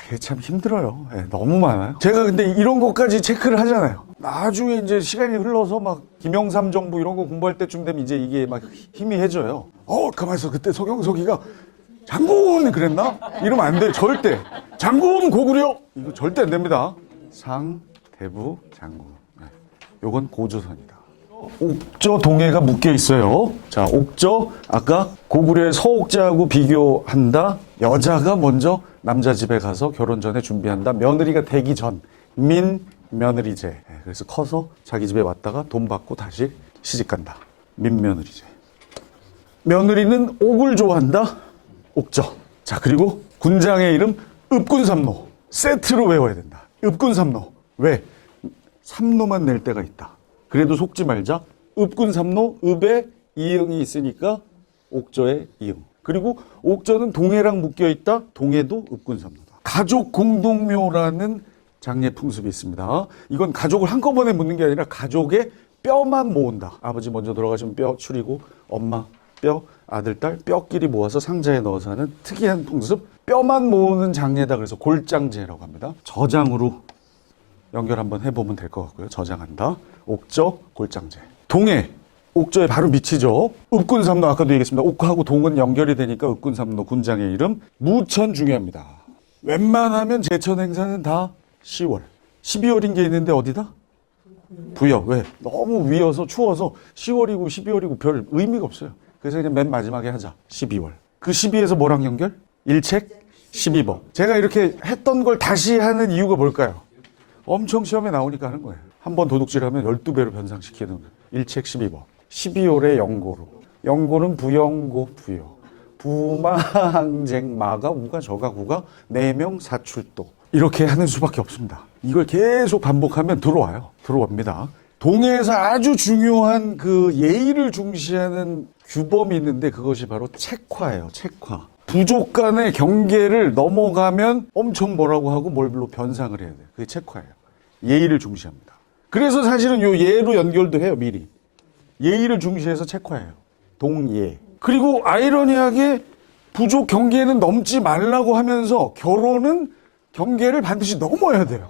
이게 참 힘들어요. 예, 너무 많아요. 제가 근데 이런 것까지 체크를 하잖아요. 나중에 이제 시간이 흘러서 막 김영삼 정부 이런 거 공부할 때쯤 되면 이제 이게 막 희미해져요. 가만있어. 그때 서경석이가 장군 그랬나? 이러면 안 돼요. 절대. 장군 고구려 이거 절대 안 됩니다. 상, 대부, 장군. 네. 요건 고조선이다. 옥저 동해가 묶여 있어요. 자, 옥저 아까 고구려의 서옥자하고 비교한다. 여자가 먼저 남자 집에 가서 결혼 전에 준비한다. 며느리가 되기 전 민며느리제. 그래서 커서 자기 집에 왔다가 돈 받고 다시 시집간다. 민며느리제. 며느리는 옥을 좋아한다. 옥저. 자, 그리고 군장의 이름 읍군삼로. 세트로 외워야 된다. 읍군삼로. 왜? 삼로만 낼 때가 있다. 그래도 속지 말자. 읍군삼로, 읍에 이응이 있으니까 옥저의 이응. 그리고 옥저는 동해랑 묶여있다. 동해도 읍군삼로다. 가족 공동묘라는 장례 풍습이 있습니다. 이건 가족을 한꺼번에 묻는 게 아니라 가족의 뼈만 모은다. 아버지 먼저 돌아가시면 뼈 추리고 엄마 뼈, 아들, 딸 뼈끼리 모아서 상자에 넣어서 하는 특이한 풍습. 뼈만 모으는 장례다. 그래서 골장제라고 합니다. 저장으로 연결 한번 해보면 될 것 같고요. 저장한다. 옥저, 골장제. 동해, 옥저에 바로 밑이죠. 읍군삼로 아까도 얘기했습니다. 옥하고 동은 연결이 되니까 읍군삼로 군장의 이름. 무천 중요합니다. 웬만하면 제천 행사는 다 10월. 12월인 게 있는데 어디다? 부여. 왜? 너무 위여서 추워서 10월이고 12월이고 별 의미가 없어요. 그래서 그냥 맨 마지막에 하자. 12월. 그 12에서 뭐랑 연결? 일책 12법. 제가 이렇게 했던 걸 다시 하는 이유가 뭘까요? 엄청 시험에 나오니까 하는 거예요. 한 번 도둑질하면 12배로 변상시키는 일책 12법. 12월의 영고로. 영고는 부영고 부여. 부마항쟁 마가 우가 저가 구가 4명 사출도. 이렇게 하는 수밖에 없습니다. 이걸 계속 반복하면 들어와요. 들어옵니다. 동해에서 아주 중요한 그 예의를 중시하는 규범이 있는데 그것이 바로 책화예요. 책화. 부족 간의 경계를 넘어가면 엄청 뭐라고 하고 뭘로 변상을 해야 돼요. 그게 책화예요. 예의를 중시합니다. 그래서 사실은 요 예로 연결도 해요. 미리. 예의를 중시해서 책화예요. 동예. 그리고 아이러니하게 부족 경계는 넘지 말라고 하면서 결혼은 경계를 반드시 넘어야 돼요.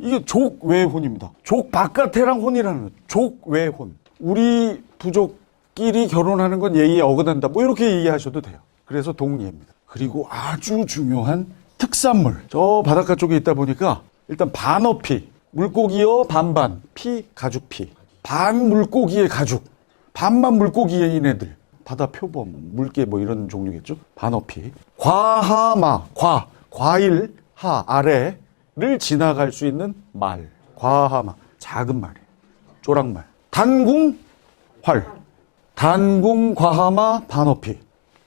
이게 족외혼입니다. 족 바깥에랑 혼이라는 거죠. 족외혼. 우리 부족끼리 결혼하는 건 예의에 어긋난다. 뭐 이렇게 이해하셔도 돼요. 그래서 동예입니다. 그리고 아주 중요한 특산물. 저 바닷가 쪽에 있다 보니까 일단 반어피. 물고기여 반반. 피 가죽피. 반 물고기의 가죽. 반만 물고기인 애들. 바다 표범, 물개 뭐 이런 종류겠죠. 반어피. 과하마. 과일 하 아래를 지나갈 수 있는 말. 과하마. 작은 말이에요. 조랑말. 단궁 활. 단궁 과하마 반어피.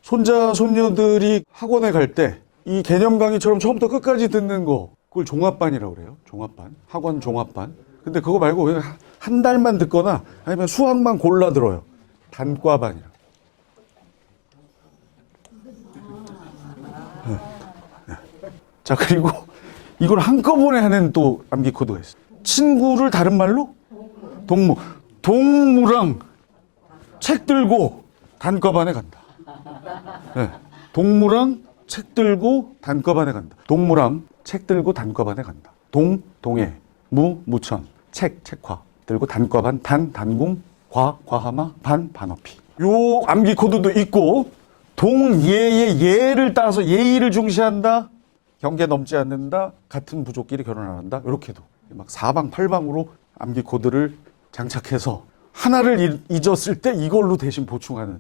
손자 손녀들이 학원에 갈 때 이 개념 강의처럼 처음부터 끝까지 듣는 거 그걸 종합반이라고 그래요. 종합반. 학원 종합반. 근데 그거 말고 그냥 한 달만 듣거나 아니면 수학만 골라 들어요. 단과반이라고. 자, 그리고 이걸 한꺼번에 하는 또 암기 코드가 있어요. 친구를 다른 말로? 동무. 동무랑 책 들고 단과반에 간다. 네. 동무랑 책 들고 단과반에 간다. 동무랑 책 들고 단과반에 간다. 동해. 무천. 책화. 들고 단과반, 단궁, 과하마, 반어피. 요 암기 코드도 있고, 동예의 예를 따서 예의를 중시한다. 경계 넘지 않는다. 같은 부족끼리 결혼 안 한다. 이렇게도 막 사방팔방으로 암기 코드를 장착해서 하나를 잊었을 때 이걸로 대신 보충하는.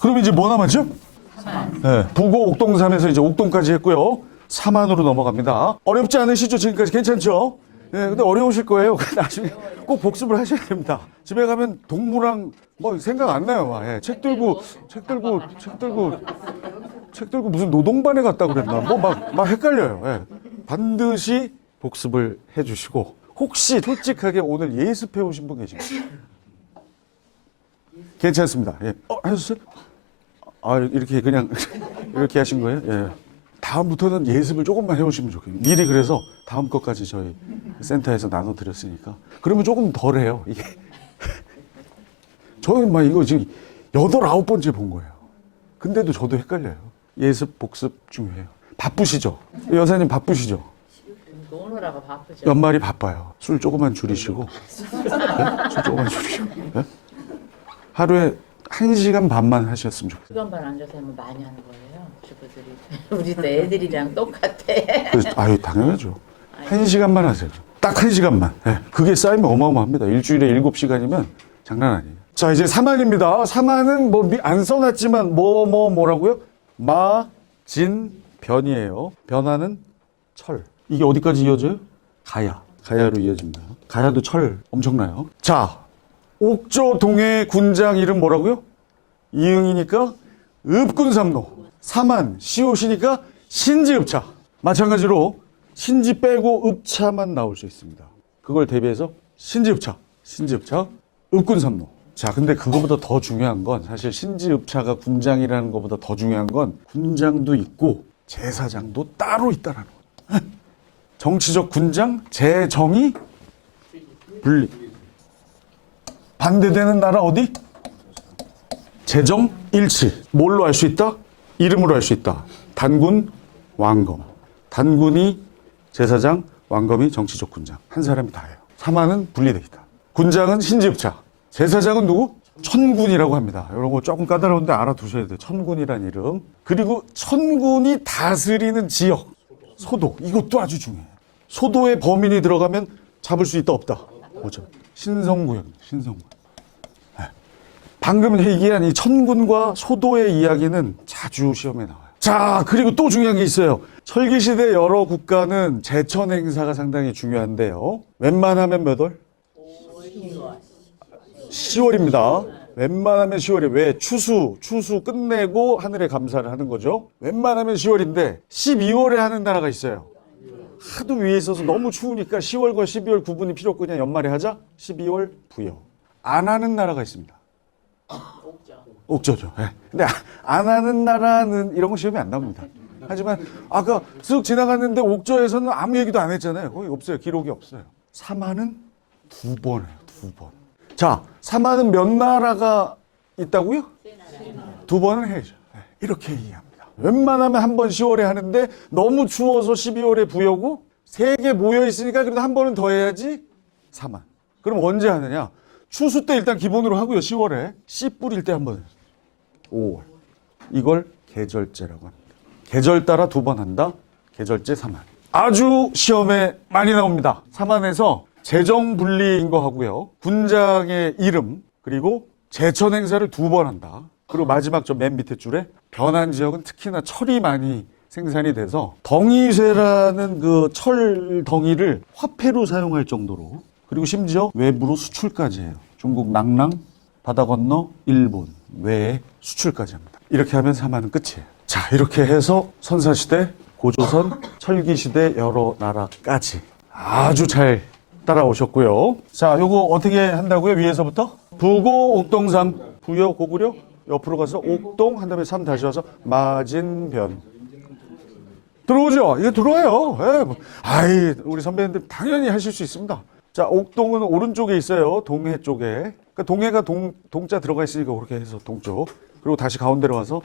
그럼 이제 뭐 남았죠? 네, 부고 옥동삼에서 이제 옥동까지 했고요. 삼안으로 넘어갑니다. 어렵지 않으시죠? 지금까지 괜찮죠? 네, 근데 어려우실 거예요. 나중에 꼭 복습을 하셔야 됩니다. 집에 가면 동무랑 뭐 생각 안 나요. 예, 책 들고 무슨 노동반에 갔다 그랬나? 뭐 막 헷갈려요. 예. 반드시 복습을 해주시고 혹시 솔직하게 오늘 예습해 오신 분 계신가요? 괜찮습니다. 예. 하셨어요? 아, 이렇게 그냥 이렇게 하신 거예요? 예. 다음부터는 예습을 조금만 해오시면 좋겠어요. 미리 그래서 다음 것까지 저희 센터에서 나눠드렸으니까 그러면 조금 덜해요. 이게 저는 막 이거 지금 8, 9번째 본 거예요. 근데도 저도 het갈려요. 예습, 복습 중요해요. 바쁘시죠? 여사님 바쁘시죠? 노느라고 바쁘죠. 연말이 바빠요. 술 조금만 줄이시고. 네? 술 조금만 줄이시고. 네? 하루에 1시간 반만 하셨으면 좋겠어요. 시간 반 앉아서 하면 많이 하는 거예요. 주부들이. 우리도 애들이랑 똑같아. 그래서, 아유, 당연하죠. 1시간만 하세요. 딱 딱 1시간만. 예, 그게 쌓이면 어마어마합니다. 일주일에 7시간이면 장난 아니에요. 자, 이제 사만입니다. 사만은 뭐 안 써놨지만 뭐라고요? 마, 진, 변이에요. 변화는 철. 이게 어디까지 이어져요? 가야. 가야로 이어집니다. 가야도 철 엄청나요. 자, 옥조 동해 군장 이름 뭐라고요? 이응이니까 읍군삼로. 사만, 시옷이니까 신지읍차. 마찬가지로 신지 빼고 읍차만 나올 수 있습니다. 그걸 대비해서 신지읍차, 읍군삼로. 자, 근데 그거보다 더 중요한 건 사실 신지읍차가 군장이라는 것보다 더 중요한 건 군장도 있고 제사장도 따로 있다라는 거예요. 정치적 군장, 제정이 분리. 반대되는 나라 어디? 제정 일치. 뭘로 알 수 있다? 이름으로 알 수 있다. 단군, 왕검. 단군이 제사장, 왕검이 정치적 군장. 한 사람이 다 해요. 사만은 분리되어 있다. 군장은 신지읍차. 제사장은 누구? 천군이라고 합니다. 이런 거 조금 까다로운데 알아두셔야 돼요. 천군이란 이름. 그리고 천군이 다스리는 지역. 소도. 이것도 아주 중요해요. 소도의 범인이 들어가면 잡을 수 있다 없다? 뭐죠? 신성구역입니다. 신성구역. 네. 방금 얘기한 이 천군과 소도의 이야기는 자주 시험에 나와요. 자, 그리고 또 중요한 게 있어요. 철기시대 여러 국가는 제천 행사가 상당히 중요한데요. 웬만하면 몇 월? 10월입니다. 웬만하면 10월이에요. 왜? 추수 끝내고 하늘에 감사를 하는 거죠. 웬만하면 10월인데 12월에 하는 나라가 있어요. 하도 위에 있어서 너무 추우니까 10월과 12월 구분이 필요 없고 그냥 연말에 하자. 12월 부여. 안 하는 나라가 있습니다. 옥저죠. 네. 근데 안 하는 나라는 이런 거 시험에 안 나옵니다. 하지만 아까 쓱 지나갔는데 옥저에서는 아무 얘기도 안 했잖아요. 거의 없어요. 기록이 없어요. 사만은 2번 해요. 2번. 자, 사만은 몇 나라가 있다고요? 2번은 해야죠. 네. 이렇게 이해합니다. 웬만하면 한 번 10월에 하는데 너무 추워서 12월에 부여고 3개 모여 있으니까 그래도 한 번은 더 해야지. 사만. 그럼 언제 하느냐? 추수 때 일단 기본으로 하고요. 10월에 씨 뿌릴 때 한 번. 5월. 이걸 계절제라고 합니다. 계절 따라 2번 한다. 계절제 사만. 아주 시험에 많이 나옵니다. 사만에서 제정 분리인 거 하고요. 군장의 이름 그리고 제천 행사를 2번 한다. 그리고 마지막 저 맨 밑에 줄에 변한 지역은 특히나 철이 많이 생산이 돼서 덩이쇠라는 그 철 덩이를 화폐로 사용할 정도로 그리고 심지어 외부로 수출까지 해요. 중국 낭랑, 바다 건너 일본 외에 수출까지 합니다. 이렇게 하면 사만은 끝이에요. 자, 이렇게 해서 선사시대, 고조선, 철기시대 여러 나라까지 아주 잘 따라오셨고요. 자, 요거 어떻게 한다고요? 위에서부터? 부고, 옥동삼, 부여, 고구려, 옆으로 가서 옥동, 한 다음에 삼 다시 와서 마진변. 들어오죠? 이게 들어와요. 예. 아이, 우리 선배님들 당연히 하실 수 있습니다. 자, 옥동은 오른쪽에 있어요. 동해 쪽에. 그러니까 동해가 동자 들어가 있으니까 그렇게 해서 동쪽. 그리고 다시 가운데로 와서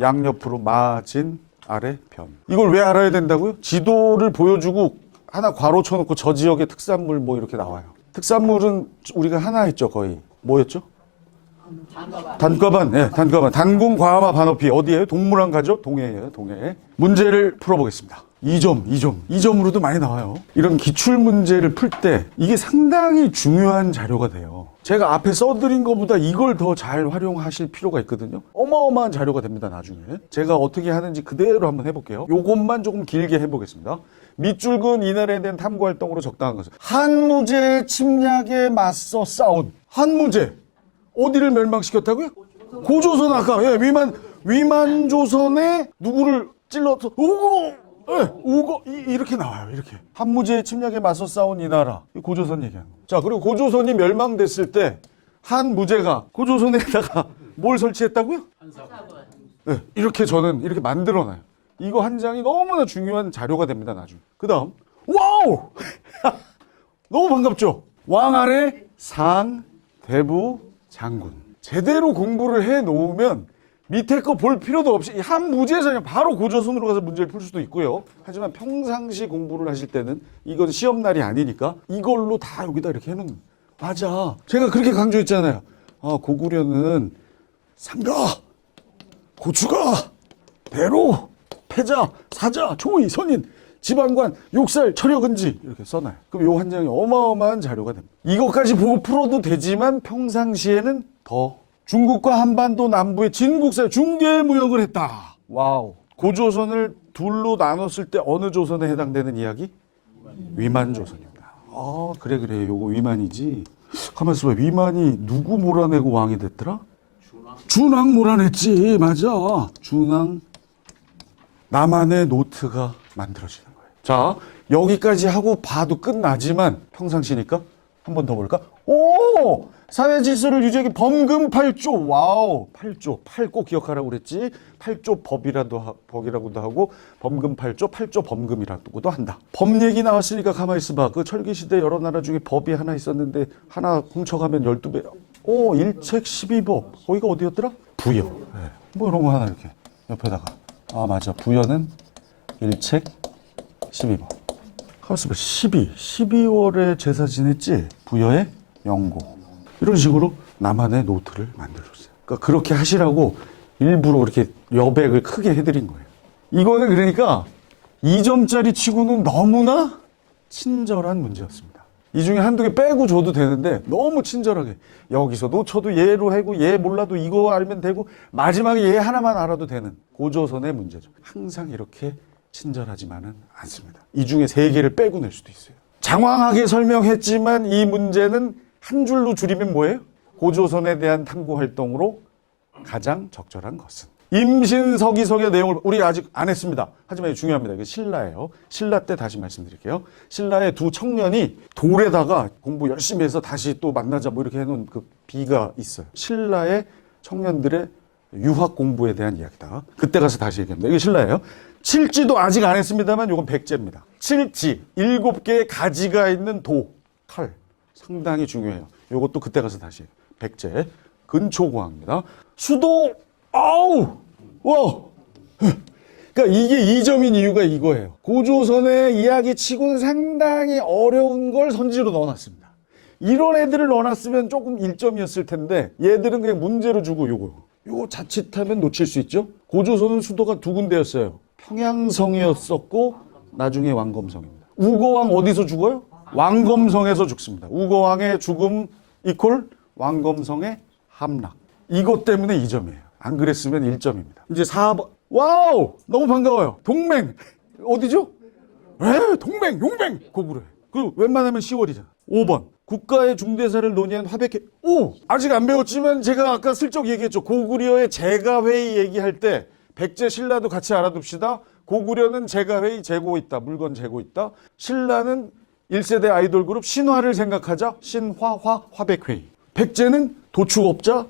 양옆으로 마진, 아래 변. 이걸 왜 알아야 된다고요? 지도를 보여주고 하나 괄호 쳐놓고 저 지역의 특산물 뭐 이렇게 나와요. 특산물은 우리가 하나 했죠, 거의. 뭐였죠? 단과반, 네, 단과반. 단군, 과마, 반어피. 어디예요? 동물원 가죠? 동해예요, 동해. 문제를 풀어보겠습니다. 2점으로도 많이 나와요. 이런 기출 문제를 풀 때 이게 상당히 중요한 자료가 돼요. 제가 앞에 써드린 것보다 이걸 더 잘 활용하실 필요가 있거든요. 어마어마한 자료가 됩니다, 나중에. 제가 어떻게 하는지 그대로 한번 해볼게요. 요것만 조금 길게 해보겠습니다. 밑줄근 이날에 대한 탐구활동으로 적당한 것은 한무제 침략에 맞서 싸운 한무제. 어디를 멸망시켰다고요? 고조선 아까 예, 위만조선에 누구를 찔러서 우고 예, 우고 이렇게 나와요. 이렇게 한무제의 침략에 맞서 싸운 이 나라 고조선 얘기하는 거예요. 자, 그리고 고조선이 멸망됐을 때 한무제가 고조선에다가 뭘 설치했다고요? 예, 이렇게 저는 이렇게 만들어놔요. 이거 한 장이 너무나 중요한 자료가 됩니다. 나중에. 그 다음 와우 너무 반갑죠? 왕 아래 상 대부 장군. 제대로 공부를 해놓으면 밑에 거 볼 필요도 없이 한 무제에서 그냥 바로 고조선으로 가서 문제를 풀 수도 있고요. 하지만 평상시 공부를 하실 때는 이건 시험날이 아니니까 이걸로 다 여기다 이렇게 해놓는 거예요. 맞아. 제가 그렇게 강조했잖아요. 고구려는 상가, 고추가, 배로, 패자, 사자, 조의, 선인 지방관, 욕살, 철여근지 이렇게 써놔요. 그럼 요 한 장이 어마어마한 자료가 됩니다. 이것까지 보고 풀어도 되지만 평상시에는 더 중국과 한반도 남부의 진국사에 중개무역을 했다. 와우. 고조선을 둘로 나눴을 때 어느 조선에 해당되는 이야기? 위만조선입니다. 아, 그래. 요거 위만이지. 가만히 있어봐. 위만이 누구 몰아내고 왕이 됐더라? 준왕 몰아냈지. 맞아. 준왕. 남한의 노트가 만들어지는 거예요. 자, 여기까지 하고 봐도 끝나지만 평상시니까 한 번 더 볼까? 오! 사회 질서를 유지하기 범금 8조. 와우. 8조. 8 꼭 기억하라고 그랬지. 8조 법이라고도 하고 범금 8조, 8조 범금이라고도 한다. 법 얘기 나왔으니까 가만히 있어봐. 그 철기시대 여러 나라 중에 법이 하나 있었는데 하나 훔쳐가면 12배. 오, 일책 12법. 거기가 어디였더라? 부여. 네. 뭐 이런 거 하나 이렇게 옆에다가. 아, 맞아. 부여는 일책 12법. 가만있어 봐. 12월에 제사 지냈지? 부여의 영고. 이런 식으로 남한의 노트를 만들었어요. 그러니까 그렇게 하시라고 일부러 그렇게 여백을 크게 해드린 거예요. 이거는 그러니까 2점짜리 치고는 너무나 친절한 문제였습니다. 이 중에 한두 개 빼고 줘도 되는데 너무 친절하게 여기서 놓쳐도 얘로 하고 얘 몰라도 이거 알면 되고 마지막에 얘 하나만 알아도 되는 고조선의 문제죠. 항상 이렇게 친절하지만은 않습니다. 이 중에 3개를 빼고 낼 수도 있어요. 장황하게 설명했지만 이 문제는 한 줄로 줄이면 뭐예요? 고조선에 대한 탐구 활동으로 가장 적절한 것은. 임신서기석의 내용을 우리 아직 안 했습니다. 하지만 이게 중요합니다. 이게 신라예요. 신라 때 다시 말씀드릴게요. 신라의 두 청년이 돌에다가 공부 열심히 해서 다시 또 만나자 뭐 이렇게 해놓은 그 비가 있어요. 신라의 청년들의 유학 공부에 대한 이야기다. 그때 가서 다시 얘기합니다. 이게 신라예요. 칠지도 아직 안 했습니다만 이건 백제입니다. 칠지, 7개의 가지가 있는 도, 칼. 상당히 중요해요. 이것도 그때 가서 다시 해요. 백제, 근초고항입니다. 수도, 아우! 와! 그러니까 이게 2점인 이유가 이거예요. 고조선의 이야기 치고는 상당히 어려운 걸 선지로 넣어놨습니다. 이런 애들을 넣어놨으면 조금 1점이었을 텐데 얘들은 그냥 문제로 주고 요거 자칫하면 놓칠 수 있죠. 고조선은 수도가 2군데였어요. 평양성이었었고 나중에 왕검성입니다. 우거왕 어디서 죽어요? 왕검성에서 죽습니다. 우거왕의 죽음 이퀄 왕검성의 함락. 이것 때문에 2점이에요. 안 그랬으면 1점입니다. 이제 4번. 와우! 너무 반가워요. 동맹. 어디죠? 동맹, 용맹. 고구려. 그 웬만하면 10월이잖아. 5번. 국가의 중대사를 논의한 화백회. 오! 아직 안 배웠지만 제가 아까 슬쩍 얘기했죠. 고구려의 제가회의 얘기할 때 백제 신라도 같이 알아둡시다. 고구려는 제가회의 재고 있다. 물건 재고 있다. 신라는 1세대 아이돌 그룹 신화를 생각하자. 신화화 화백회의. 백제는 도축업자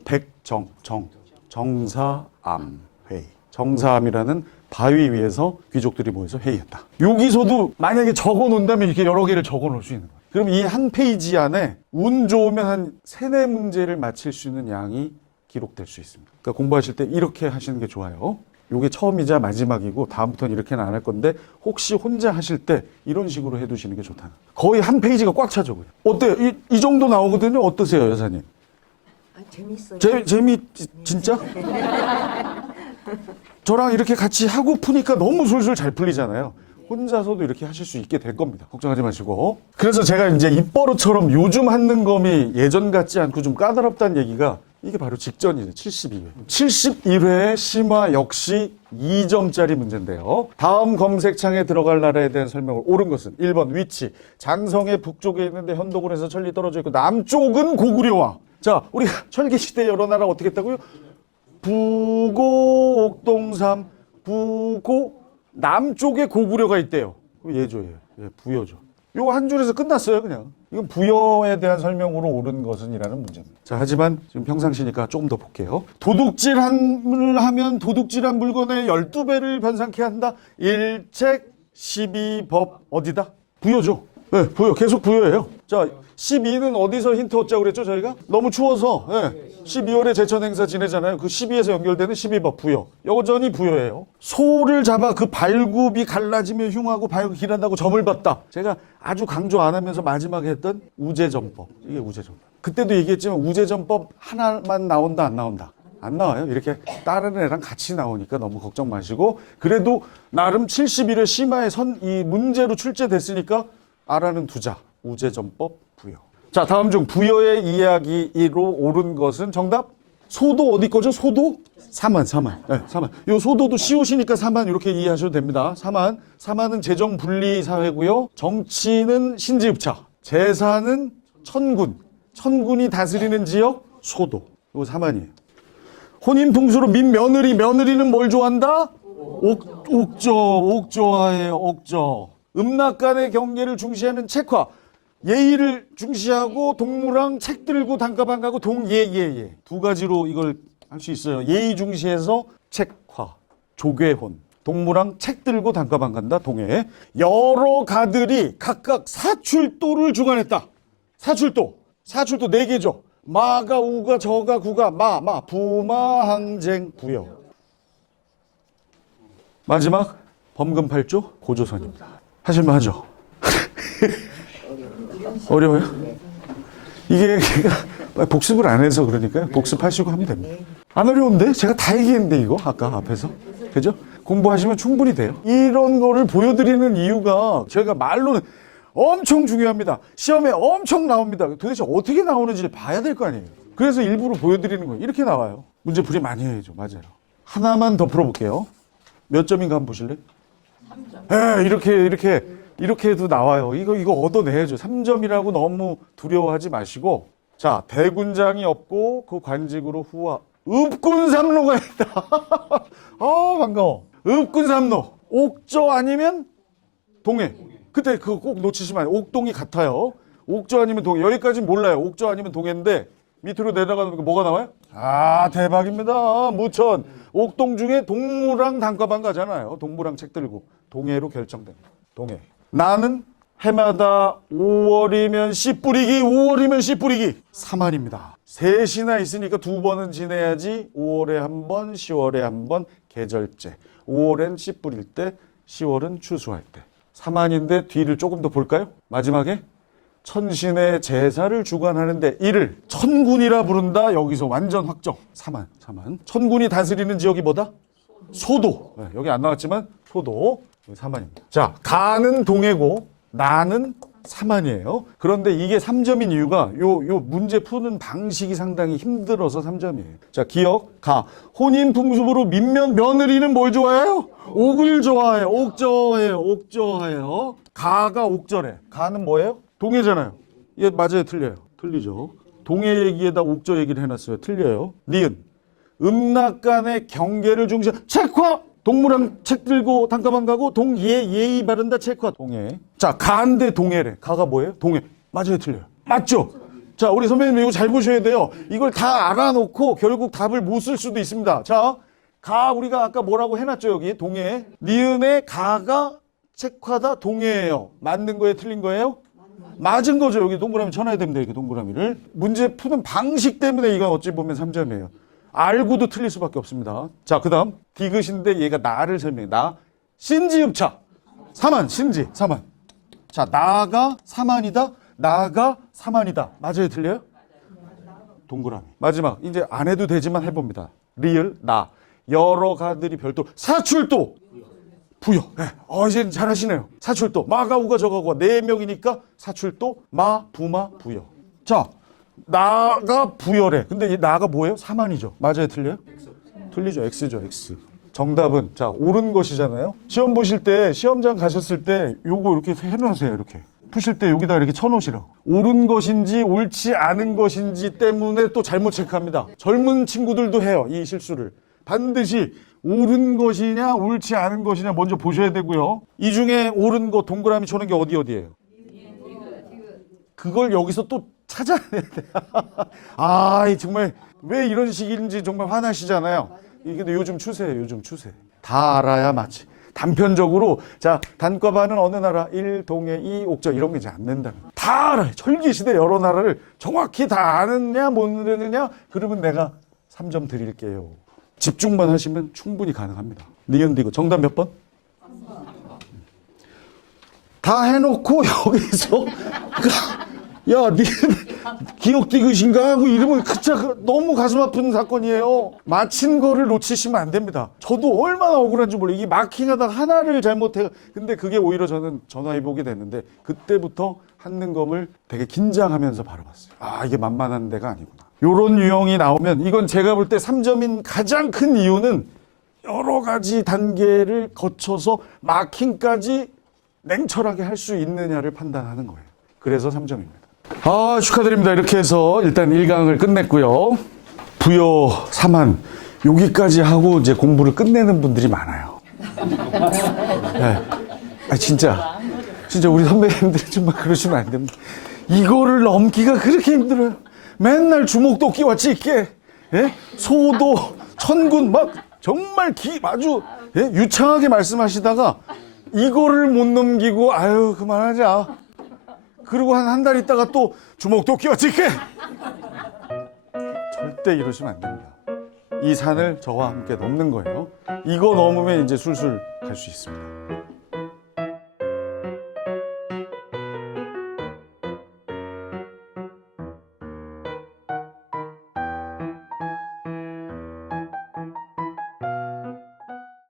정사암회의. 정사암이라는 바위 위에서 귀족들이 모여서 회의했다. 여기서도 만약에 적어 놓는다면 이렇게 여러 개를 적어 놓을 수 있는 거예요. 그럼 이 한 페이지 안에 운 좋으면 한 3-4문제를 맞힐 수 있는 양이 기록될 수 있습니다. 그러니까 공부하실 때 이렇게 하시는 게 좋아요. 이게 처음이자 마지막이고 다음부터는 이렇게는 안 할 건데 혹시 혼자 하실 때 이런 식으로 해두시는 게 좋다. 거의 한 페이지가 꽉 차죠. 어때요? 이 정도 나오거든요. 어떠세요, 여사님? 재밌어요. 진짜? 저랑 이렇게 같이 하고 푸니까 너무 술술 잘 풀리잖아요. 혼자서도 이렇게 하실 수 있게 될 겁니다. 걱정하지 마시고. 그래서 제가 이제 입버릇처럼 요즘 하는 검이 예전 같지 않고 좀 까다롭다는 얘기가 이게 바로 직전이죠. 72회. 71회의 심화 역시 2점짜리 문제인데요. 다음 검색창에 들어갈 나라에 대한 설명을 옳은 것은 1번 위치. 장성의 북쪽에 있는데 현도군에서 천리 떨어져 있고 남쪽은 고구려와. 자, 우리가 철기시대 여러 나라 어떻게 했다고요? 부고 옥동삼 부고 남쪽에 고구려가 있대요. 예조예요. 예, 부여죠. 요거 한 줄에서 끝났어요, 그냥. 이건 부여에 대한 설명으로 옳은 것은이라는 문제입니다. 자, 하지만 지금 평상시니까 조금 더 볼게요. 도둑질을 하면 도둑질한 물건의 12배를 변상케 한다. 일책 12법 어디다? 부여죠. 네, 부여. 계속 부여예요. 자, 12는 어디서 힌트 얻자고 그랬죠, 저희가? 너무 추워서. 네. 12월에 제천 행사 지내잖아요. 그 12에서 연결되는 12법 부여. 여전히 부여예요. 소를 잡아 그 발굽이 갈라지며 흉하고 발굽이 길한다고 점을 봤다. 제가 아주 강조 안 하면서 마지막에 했던 우제전법. 이게 우제전법. 그때도 얘기했지만 우제전법 하나만 나온다 안 나온다? 안 나와요. 이렇게 다른 애랑 같이 나오니까 너무 걱정 마시고 그래도 나름 71회 심화의 이 문제로 출제됐으니까 아라는 두자. 우제전법 부여. 자, 다음 중 부여의 이야기로 옳은 것은 정답? 소도 어디 거죠? 소도? 사만. 네, 사만. 요 소도도 시옷이니까 사만 이렇게 이해하셔도 됩니다. 사만. 사만은 재정 분리 사회고요. 정치는 신지읍차. 재산은 천군. 천군이 다스리는 지역 소도. 요 사만이에요. 혼인 풍수로 며느리는 뭘 좋아한다? 옥조하예요. 옥조. 음락간의 경계를 중시하는 책화. 예의를 중시하고 동무랑 책 들고 단가방 가고 동예예예 두 가지로 이걸 할 수 있어요. 예의 중시해서 책화, 조괴혼, 동무랑 책 들고 단가방 간다. 동예. 여러 가들이 각각 사출도를 주관했다. 사출도 4개죠. 마가 우가 저가 구가 마 부마항쟁 부여. 마지막 범금 8조 고조선입니다. 하실만 하죠? 어려워요? 이게 복습을 안 해서 그러니까요. 복습하시고 하면 됩니다. 안 어려운데? 제가 다 얘기했는데 이거 아까 앞에서. 그죠? 공부하시면 충분히 돼요. 이런 거를 보여드리는 이유가 저희가 말로는 엄청 중요합니다. 시험에 엄청 나옵니다. 도대체 어떻게 나오는지를 봐야 될 거 아니에요. 그래서 일부러 보여드리는 거예요. 이렇게 나와요. 문제풀이 많이 해야죠. 맞아요. 하나만 더 풀어볼게요. 몇 점인가 한번 보실래요? 3점. 네, 이렇게 해도 나와요. 이거 얻어내야죠. 3점이라고 너무 두려워하지 마시고. 자, 대군장이 없고 그 관직으로 후화. 읍군삼로가 있다. 아, 반가워. 읍군삼로. 옥저 아니면 동해. 그때 그거 꼭 놓치시면 안 돼요. 옥동이 같아요. 옥저 아니면 동해. 여기까지는 몰라요. 옥저 아니면 동해인데 밑으로 내려가면 뭐가 나와요? 아, 대박입니다. 무천. 옥동 중에 동무랑 단과방 가잖아요. 동무랑 책 들고. 동해로 결정됩니다. 동해. 나는 해마다 5월이면 씨 뿌리기, 5월이면 씨 뿌리기. 3할입니다. 셋이나 있으니까 2번은 지내야지. 5월에 한 번, 10월에 한 번 계절제. 5월엔 씨 뿌릴 때, 10월은 추수할 때. 3할인데 뒤를 조금 더 볼까요? 마지막에 천신의 제사를 주관하는데 이를 천군이라 부른다. 여기서 완전 확정. 3할. 천군이 다스리는 지역이 뭐다? 소도. 네, 여기 안 나왔지만 소도. 3할입니다. 자, 가는 동해고 나는 3할이에요. 그런데 이게 3점인 이유가 요 문제 푸는 방식이 상당히 힘들어서 3점이에요. 자, 기억, 가. 혼인 풍습으로 며느리는 뭘 좋아해요? 옥을 좋아해요. 옥저해요. 가가 옥저래. 가는 뭐예요? 동해잖아요. 이게 맞아요, 틀려요? 틀리죠. 동해 얘기에다 옥저 얘기를 해놨어요. 틀려요. 니은. 음락간의 경계를 중시한 책화. 동무랑 책 들고 단가방 가고 예의 바른다. 책화. 동해. 자, 가인데 동해래. 가가 뭐예요? 동해. 맞아요, 틀려요? 맞죠? 자, 우리 선배님 이거 잘 보셔야 돼요. 이걸 다 알아놓고 결국 답을 못 쓸 수도 있습니다. 자, 가 우리가 아까 뭐라고 해놨죠, 여기 동해. 니은의 가가 책화다. 동해예요. 맞는 거예요, 틀린 거예요? 맞은 거죠. 여기 동그라미 쳐놔야 됩니다. 이렇게 동그라미를. 문제 푸는 방식 때문에 이건 어찌 보면 3점이에요. 알고도 틀릴 수밖에 없습니다. 자, 그 다음 디귿인데 얘가 나를 설명해. 나 신지읍차. 사만. 신지. 사만. 자, 나가 사만이다. 나가 사만이다. 맞아요, 틀려요? 동그라미. 마지막. 이제 안 해도 되지만 해봅니다. 리을 나. 여러 가들이 별도. 사출도. 부여. 네. 이제 잘하시네요. 사출도. 마가 우가 저가가 4명이니까 사출도. 마 부마 부여. 자, 나가 부여래. 근데 이 나가 뭐예요? 사만이죠. 맞아요, 틀려요? 틀리죠. X죠, X. 정답은 자, 옳은 것이잖아요. 시험 보실 때 시험장 가셨을 때 요거 이렇게 해놓으세요. 이렇게 푸실 때 여기다 이렇게 쳐놓으시라고. 옳은 것인지 옳지 않은 것인지 때문에 또 잘못 체크합니다. 젊은 친구들도 해요, 이 실수를. 반드시 옳은 것이냐 옳지 않은 것이냐 먼저 보셔야 되고요. 이 중에 옳은 거 동그라미 쳐놓은 게 어디예요? 그걸 여기서 또 찾아야 돼. 정말 왜 이런 식인지 정말 화나시잖아요. 이게 요즘 추세예요. 요즘 추세. 다 알아야 맞지. 단편적으로 자, 단과반은 어느 나라 1, 동해 2, 옥저 이런 게 이제 안 된다. 다 알아요. 철기시대 여러 나라를 정확히 다 아느냐 모르느냐 그러면 내가 3점 드릴게요. 집중만 하시면 충분히 가능합니다. 니은 디귿. 정답 몇 번? 다 해놓고 여기서 야, 니 기억디귿인가 하고 이러면 너무 가슴 아픈 사건이에요. 마친 거를 놓치시면 안 됩니다. 저도 얼마나 억울한지 몰라요. 이게 마킹하다가 하나를 잘못해. 근데 그게 오히려 저는 전화위복이 됐는데 그때부터 한능검을 되게 긴장하면서 바라봤어요. 아, 이게 만만한 데가 아니구나. 요런 유형이 나오면 이건 제가 볼 때 3점인 가장 큰 이유는 여러 가지 단계를 거쳐서 마킹까지 냉철하게 할 수 있느냐를 판단하는 거예요. 그래서 3점입니다. 아, 축하드립니다. 이렇게 해서 일단 1강을 끝냈고요. 부여 3한 여기까지 하고 이제 공부를 끝내는 분들이 많아요. 네. 아, 진짜 우리 선배님들 정말 그러시면 안 됩니다. 이거를 넘기가 그렇게 힘들어요. 맨날 주먹도끼와 찌개, 예? 소도, 천군 막 정말 아주 유창하게 말씀하시다가 이거를 못 넘기고 아유 그만하자. 그리고 한 달 있다가 또 주먹도끼와 찌개. 절대 이러시면 안 됩니다. 이 산을 저와 함께 넘는 거예요. 이거 넘으면 이제 술술 갈 수 있습니다.